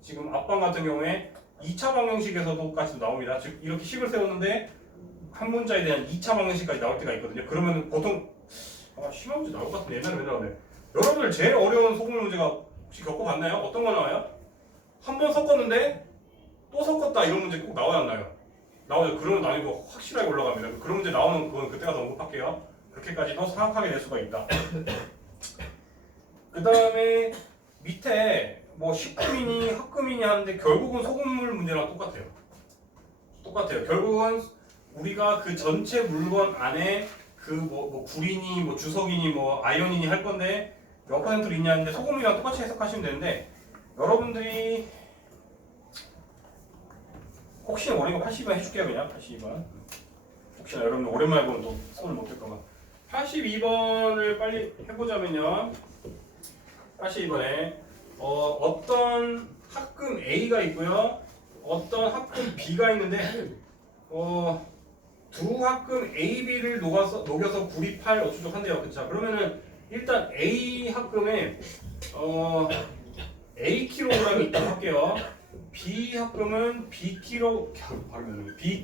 지금 앞방 같은 경우에 2차 방정식에서도 까지 나옵니다. 즉 이렇게 식을 세우는데 한 문자에 대한 2차 방정식까지 나올 때가 있거든요. 그러면 보통 심한 문제 나올 것 같은데 옛날에 맨날 나오네. 여러분들 제일 어려운 소금물 문제가 혹시 겪어봤나요? 어떤 거 나와요? 한 번 섞었는데 또 섞었다 이런 문제 꼭 나와야 안 나요? 나오죠. 그러면 난이도 확실하게 올라갑니다. 그런 문제 나오는 그건 그때 가서 언급할게요. 그렇게까지도 사악하게 낼 수가 있다. 그 다음에 밑에 뭐 식금이니 합금이니 하는데 결국은 소금물 문제랑 똑같아요. 결국은 우리가 그 전체 물건 안에 그 뭐 구리니 뭐 주석이니 뭐 아이언이니 할 건데 몇 퍼센트로 있냐는데 소금이랑 똑같이 해석하시면 되는데 여러분들이 혹시나 모르니까 82번 해줄게요. 그냥 82번. 혹시나 여러분들 오랜만에 보면 또 손을 못 댈까봐 82번을 빨리 해보자면요. 82번에 어떤 합금 A가 있고요. 어떤 합금 B가 있는데 두 합금 A, B를 녹여서 928 어쩌고 한대요. 그쵸? 그러면은 일단 A 합금에 A 킬로그램이 있다고 할게요. B 합금은 B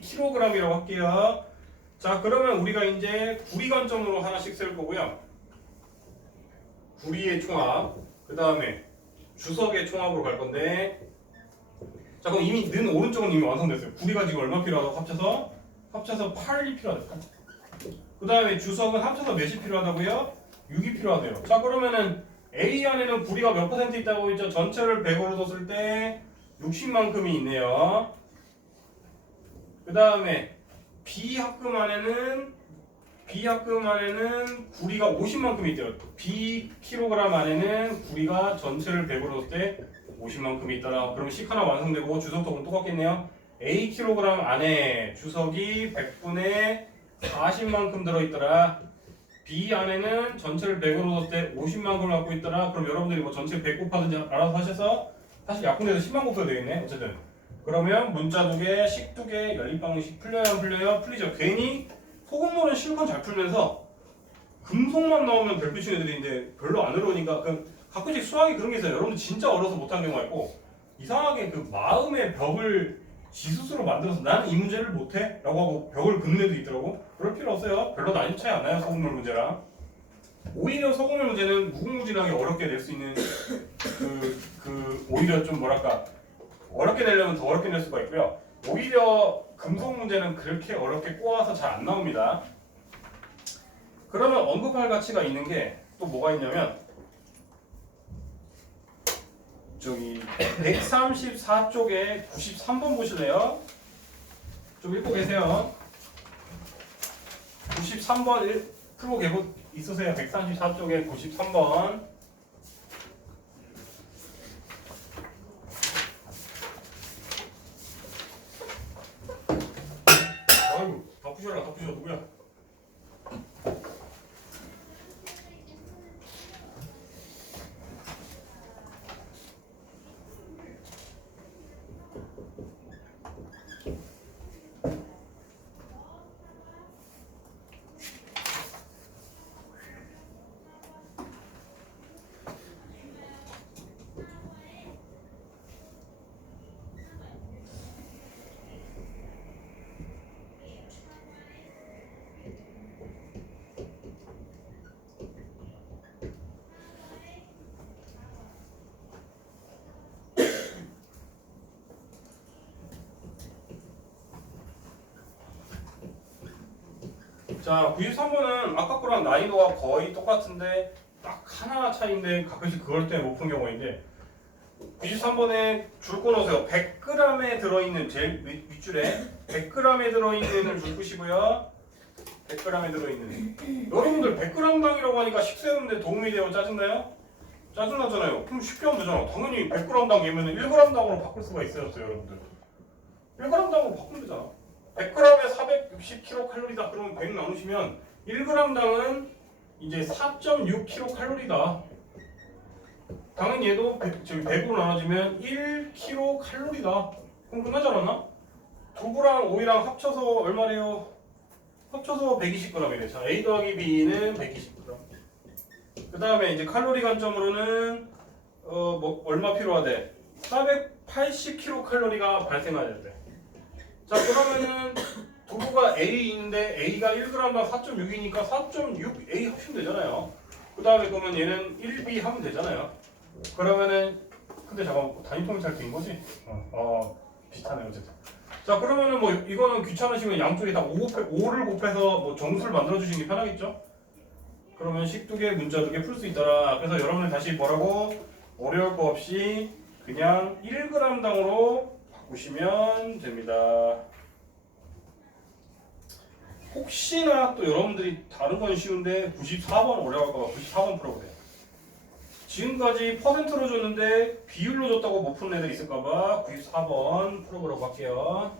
킬로그램이라고 할게요. 자, 그러면 우리가 이제 구리 관점으로 하나씩 쓸 거고요. 구리의 총합, 그 다음에 주석의 총합으로 갈 건데, 자, 그럼 이미 는 오른쪽은 이미 완성됐어요. 구리가 지금 얼마 필요하다고 합쳐서 8이 필요하다. 그 다음에 주석은 합쳐서 몇이 필요하다고요? 6이 필요하대요. 자, 그러면은 A 안에는 구리가 몇 퍼센트 있다고 했죠? 전체를 100으로 뒀을 때 60만큼이 있네요. 그 다음에 B 합금 안에는 구리가 50만큼이 있대요. B 킬로그램 안에는 구리가 전체를 100으로 뒀을 때 50만큼이 있더라. 그럼 식 하나 완성되고 주석도 그럼 똑같겠네요. A 킬로그램 안에 주석이 100분의 40만큼 들어있더라. B 안에는 전체를 100으로 뒀을 때 50만큼을 갖고 있더라. 그럼 여러분들이 뭐 전체 100 곱하든지 알아서 하셔서 사실 약분해서 10만 곱해도 되겠네. 어쨌든 그러면 문자 2개, 식 2개, 연립방정식 풀려요 안 풀려요? 풀리죠. 괜히 소금물은 실컷 잘 풀면서 금속만 나오면 별빛 친 애들이 이제 별로 안 어려우니까 가끔씩 수학이 그런 게 있어요. 여러분들 진짜 어려서 못한 경우가 있고 이상하게 그 마음의 벽을 지 스스로 만들어서 나는 이 문제를 못해? 라고 하고 벽을 긋는 애도 있더라고. 그럴 필요 없어요. 별로 난이도 차이 안 나요. 소금물 문제랑. 오히려 소금물 문제는 무궁무진하게 어렵게 낼 수 있는 오히려 좀 뭐랄까 어렵게 내려면 더 어렵게 낼 수가 있고요. 오히려 금속 문제는 그렇게 어렵게 꼬아서 잘 안 나옵니다. 그러면 언급할 가치가 있는 게 또 뭐가 있냐면 저기 134쪽에 93번 보실래요? 좀 읽고 계세요. 93번 풀고 있으세요. 134쪽에 93번. 아이고, 다 부셔 누구야? 자, 93번은 아까 거랑 난이도가 거의 똑같은데 딱 하나 차이인데 가끔씩 그걸 때문에 못 푼 경우가 있는데 93번에 줄 꺼놓으세요. 100g에 들어있는 제일 윗줄에 100g에 들어있는을 줄 끄시고요. 100g에 들어있는 여러분들 100g당이라고 하니까 식 세우는데 도움이 돼요? 짜증나요? 짜증나잖아요. 그럼 쉽게 하면 되잖아. 당연히 100g당 얘면 1g당으로 바꿀 수가 있어요 여러분들. 1g당으로 바꾸면 되잖아. 100g에 460kcal다. 그러면 100 나누시면 1g당은 이제 4.6kcal다. 당연히 얘도 100으로 나눠지면 1kcal다. 그럼 끝나지 않았나? 두부랑 오이랑 합쳐서 얼마래요? 합쳐서 120g이래. 자, A 더하기 B는 120g. 그 다음에 이제 칼로리 관점으로는 뭐 얼마 필요하대? 480kcal가 발생해야 돼. 자, 그러면은 두부가 A 있는데 A가 1g당 4.6이니까 4.6 A 합치면 되잖아요. 그 다음에 그러면 얘는 1B 하면 되잖아요. 그러면은 근데 잠깐 단위통이 잘 된 거지? 비슷하네 어쨌든. 자, 그러면은 뭐 이거는 귀찮으시면 양쪽에 다 5를 곱해서 뭐 정수를 만들어 주시는 게 편하겠죠? 그러면 식 2개, 문자 2개 풀 수 있더라. 그래서 여러분들 다시 뭐라고 어려울 거 없이 그냥 1g당으로 바꾸시면 됩니다. 혹시나 또 여러분들이 다른 건 쉬운데 94번 어려울까봐 94번 풀어보세요. 지금까지 퍼센트로 줬는데 비율로 줬다고 못 푸는 애들 있을까봐 94번 풀어보라고 할게요.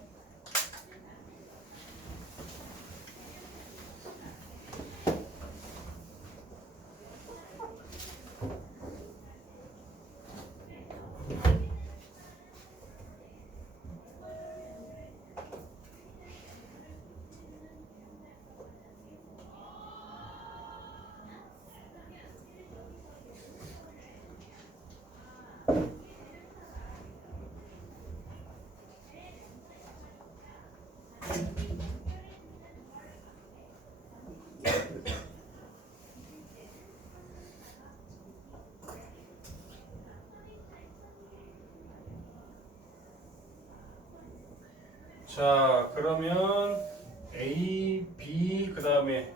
자 그러면 A, B 그 다음에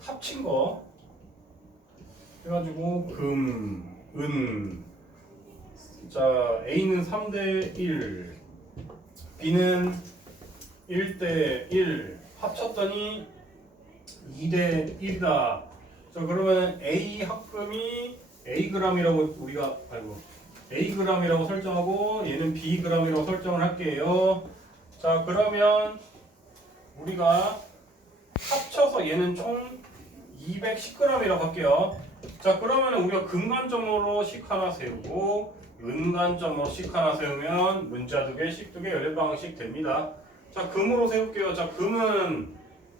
합친 거 해가지고 금, 은. 자 A는 3대 1, B는 1대 1 합쳤더니 2대 1이다. 자 그러면 A 합금이 A g이라고 우리가 A g이라고 설정하고 얘는 B g이라고 설정을 할게요. 자 그러면 우리가 합쳐서 얘는 총 210g이라고 할게요. 자 그러면 우리가 금관점으로 식 하나 세우고 은관점으로 식 하나 세우면 문자 2개, 식 2개, 연립방식 됩니다. 자 금으로 세울게요. 자 금은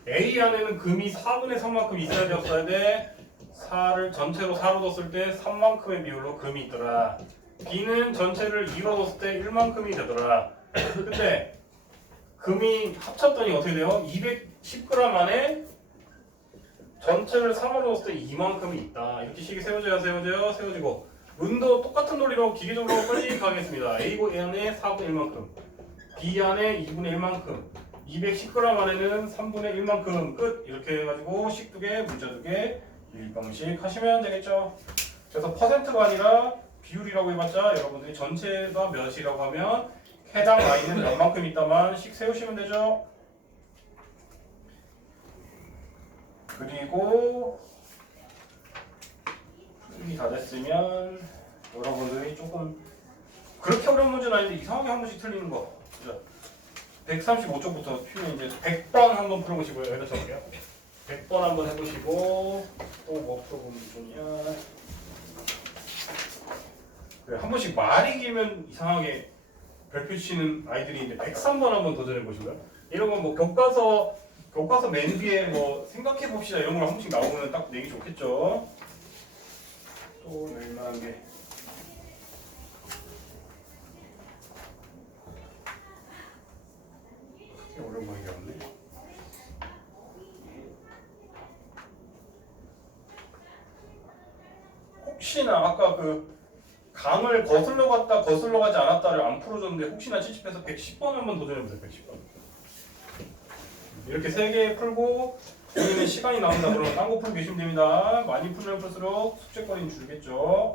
A 안에는 금이 4분의 3만큼 있어야 되었어야 돼. 4를 전체로 4로 뒀을 때 3만큼의 비율로 금이 있더라. B는 전체를 2로 뒀을 때 1만큼이 되더라. 근데 금이 합쳤더니 어떻게 돼요? 210g 안에 전체를 3으로 뒀을 때 2만큼이 있다. 이렇게 식이 세워지고 은도 똑같은 논리로 기계적으로 빨리 가겠습니다. A 안에 4분의 1만큼, B 안에 2분의 1만큼, 210g 안에는 3분의 1만큼 끝. 이렇게 해가지고 식 2개, 문자 2개, 일방식 하시면 되겠죠. 그래서 퍼센트가 아니라 비율이라고 해봤자 여러분들이 전체가 몇이라고 하면 해당 라인은 몇만큼 있다만 식 세우시면 되죠. 그리고 풀이 다 됐으면 여러분들이 조금 그렇게 어려운 문제는 아닌데 이상하게 한 번씩 틀리는 거. 135쪽부터 풀면 이제 100번 한번 풀어보시고요. 여기다 적을게요. 100번 한번 해보시고 또 뭐 풀어보면 좋냐. 그래, 한 번씩 말이 길면 이상하게 별표 치는 아이들이 있는데 103번 한번 도전해 보시고요. 이런 건 뭐 교과서 맨 뒤에 뭐 생각해 봅시다 이런 걸 한 번씩 나오면 딱 내기 좋겠죠. 또 낼만한 게 크게 어려운 거 없네. 혹시나 아까 그 강을 거슬러 갔다 거슬러 가지 않았다를 안 풀어줬는데 혹시나 찝찝해서 110번 한번 도전해보세요. 110번. 이렇게 3개 풀고 여기는 시간이 나온다 그러면 딴 거 풀고 계시면 됩니다. 많이 풀면 풀수록 숙제거리는 줄겠죠.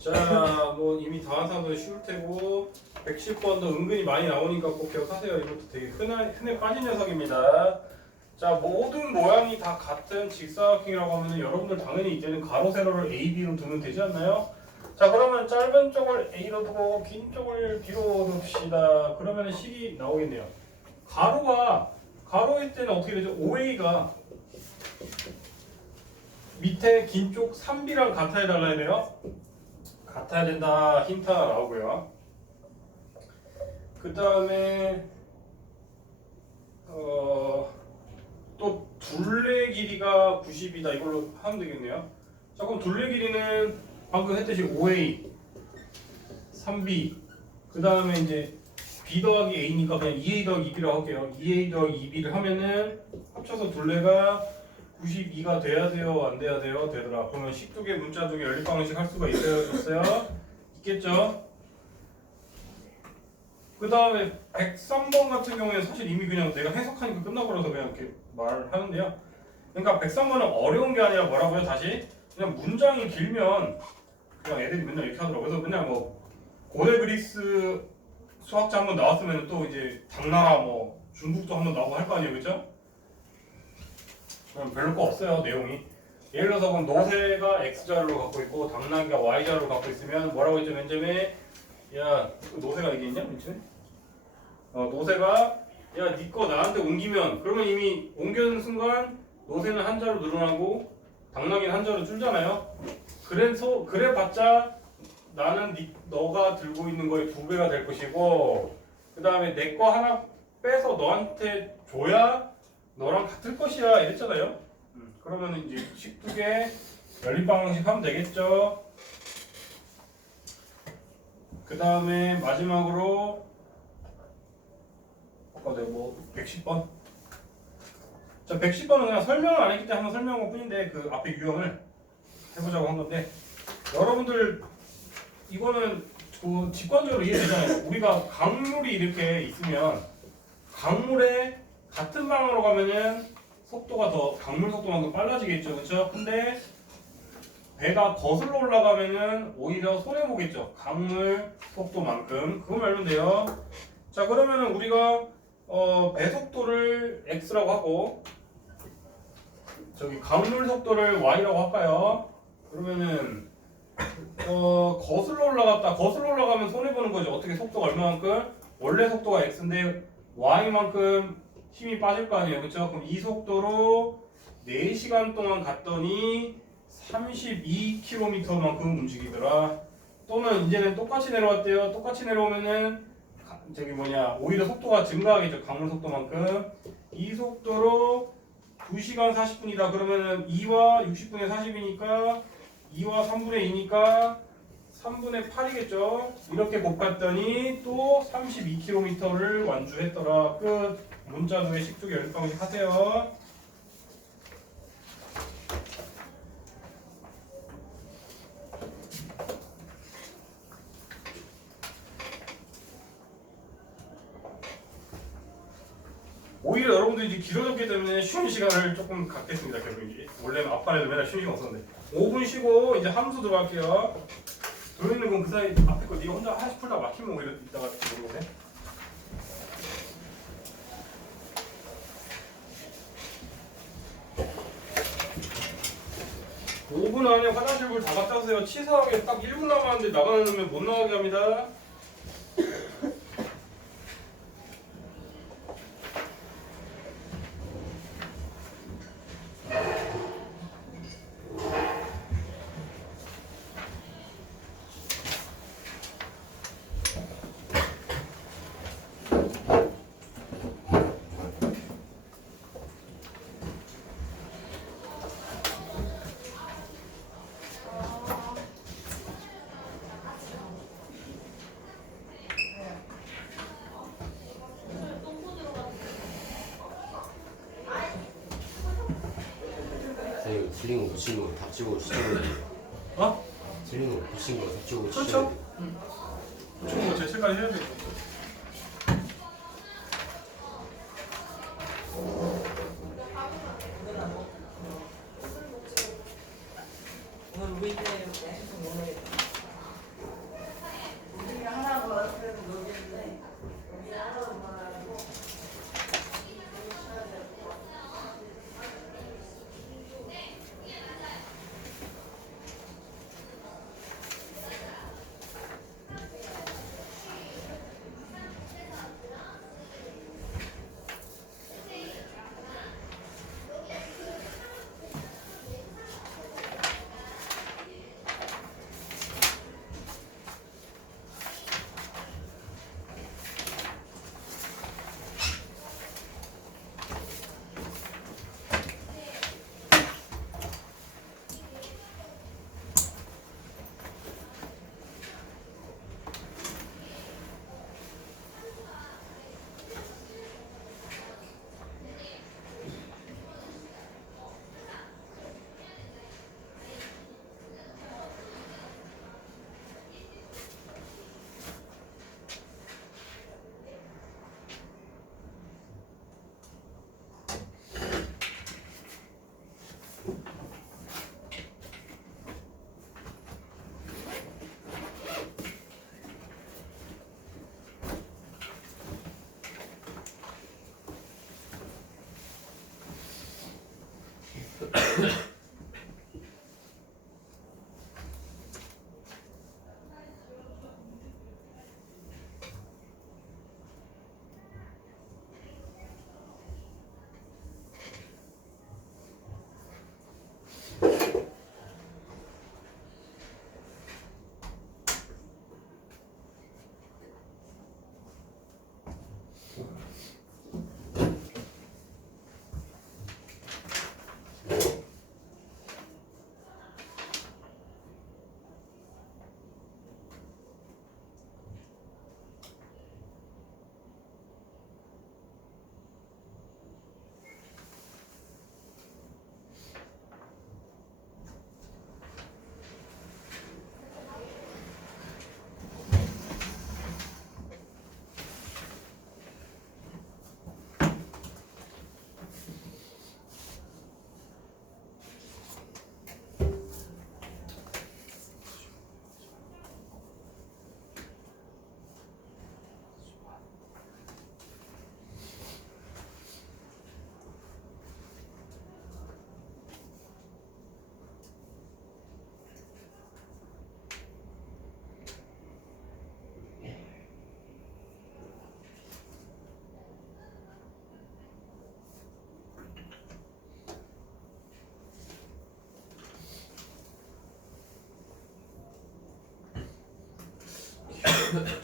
자, 뭐 이미 다한상도 쉬울 테고 110번도 은근히 많이 나오니까 꼭 기억하세요. 이것도 되게 흔해 빠진 녀석입니다. 자, 모든 모양이 다 같은 직사각형이라고 하면 여러분들 당연히 이제는 가로 세로를 A, B로 두면 되지 않나요? 자, 그러면 짧은 쪽을 A로 두고 긴 쪽을 B로 둡시다. 그러면 식이 나오겠네요. 가로일 때는 어떻게 되죠? OA가 밑에 긴 쪽 3B랑 같아야 달라야 돼요. 같아야 된다. 힌트 하나 나오고요. 그 다음에 또 둘레 길이가 90이다. 이걸로 하면 되겠네요. 자, 그럼 둘레 길이는 방금 했듯이 5A, 3B, 그 다음에 이제 B 더하기 A니까 그냥 2A 더하기 2B라고 할게요. 2A 더하기 2B를 하면은 합쳐서 둘레가 92가 돼야 돼요? 안 돼야 돼요? 되더라. 그러면 식두개 문자 두개 연립방정식 할 수가 있어요? 없어요? 있겠죠? 그 다음에 103번 같은 경우에 사실 이미 그냥 내가 해석하니까 끝나버려서 그냥 이렇게 말하는데요. 그러니까 103번은 어려운 게 아니라 뭐라고요? 다시 그냥 문장이 길면 그냥 애들이 맨날 이렇게 하더라고요. 그래서 그냥 뭐 고대 그리스 수학자 한번 나왔으면 또 이제 당나라 뭐 중국도 한번 나오고 할 거 아니에요, 그렇죠? 그럼 별로 거 없어요, 내용이. 예를 들어서 그럼 노새가 x자로 갖고 있고 당나귀가 y자로 갖고 있으면 뭐라고 했죠, 맨 처음에? 야, 노새가 이게 있냐, 맨 처음에? 노새가 야, 니 거 나한테 옮기면 그러면 이미 옮겨는 순간 노새는 한자로 늘어나고 당나귀는 한자로 줄잖아요. 그래봤자 나는 너가 들고 있는 거의 2배가 될 것이고 그 다음에 내 거 하나 빼서 너한테 줘야 너랑 같을 것이야 이랬잖아요. 그러면 이제 식두개 연립방정식 하면 되겠죠. 그 다음에 마지막으로 네, 뭐 110번. 자, 110번은 그냥 설명을 안 했기 때문에 한번 설명한 것 뿐인데 그 앞에 유형을 해보자고 한 건데 여러분들 이거는 그 직관적으로 이해되잖아요. 우리가 강물이 이렇게 있으면 강물에 같은 방향으로 가면은 속도가 더 강물 속도만큼 빨라지겠죠, 그렇죠? 근데 배가 거슬러 올라가면은 오히려 손해 보겠죠. 강물 속도만큼. 그거 알면 돼요. 자, 그러면은 우리가 배 속도를 x라고 하고 저기 강물 속도를 y라고 할까요? 그러면은 거슬러 올라가면 손해 보는 거죠. 어떻게 속도가 얼마만큼? 원래 속도가 x인데 y만큼 힘이 빠질 거 아니에요, 그렇죠? 그럼 이 속도로 4시간 동안 갔더니 32km만큼 움직이더라. 또는 이제는 똑같이 내려왔대요. 똑같이 내려오면은 오히려 속도가 증가하겠죠. 강물 속도만큼. 이 속도로 2시간 40분이다. 그러면은 2와 60분의 40이니까 2와 3분의 2니까 3분의 8이겠죠. 이렇게 곱갔더니 또 32km를 완주했더라. 끝. 문자 두개 식두개 연립방정식 하세요. 오히려 여러분들이 이제 길어졌기 때문에 쉬는 시간을 조금 갖겠습니다. 결국 이제 원래는 앞판에도 맨날 쉬는 시간 없었는데 5분 쉬고 이제 함수 들어갈게요. 도현이는 그럼 그 사이 앞에 거 네가 혼자 하나씩 풀다 막히면 오히려 이따가 모르겠네. (5분) 안에 화장실 물 다 갖다 주세요. 치사하게 딱 1분 남았는데 나가면 못 나가게 합니다. 선생님 틀린 거 붙인 거 다 찍고 시작을 해요. 어? 틀린 거 붙인 거 다 찍고 그렇죠. 시작을 해요. 총 뭐 제출까지 해야 돼. 오늘 우리 때문에 오늘 네.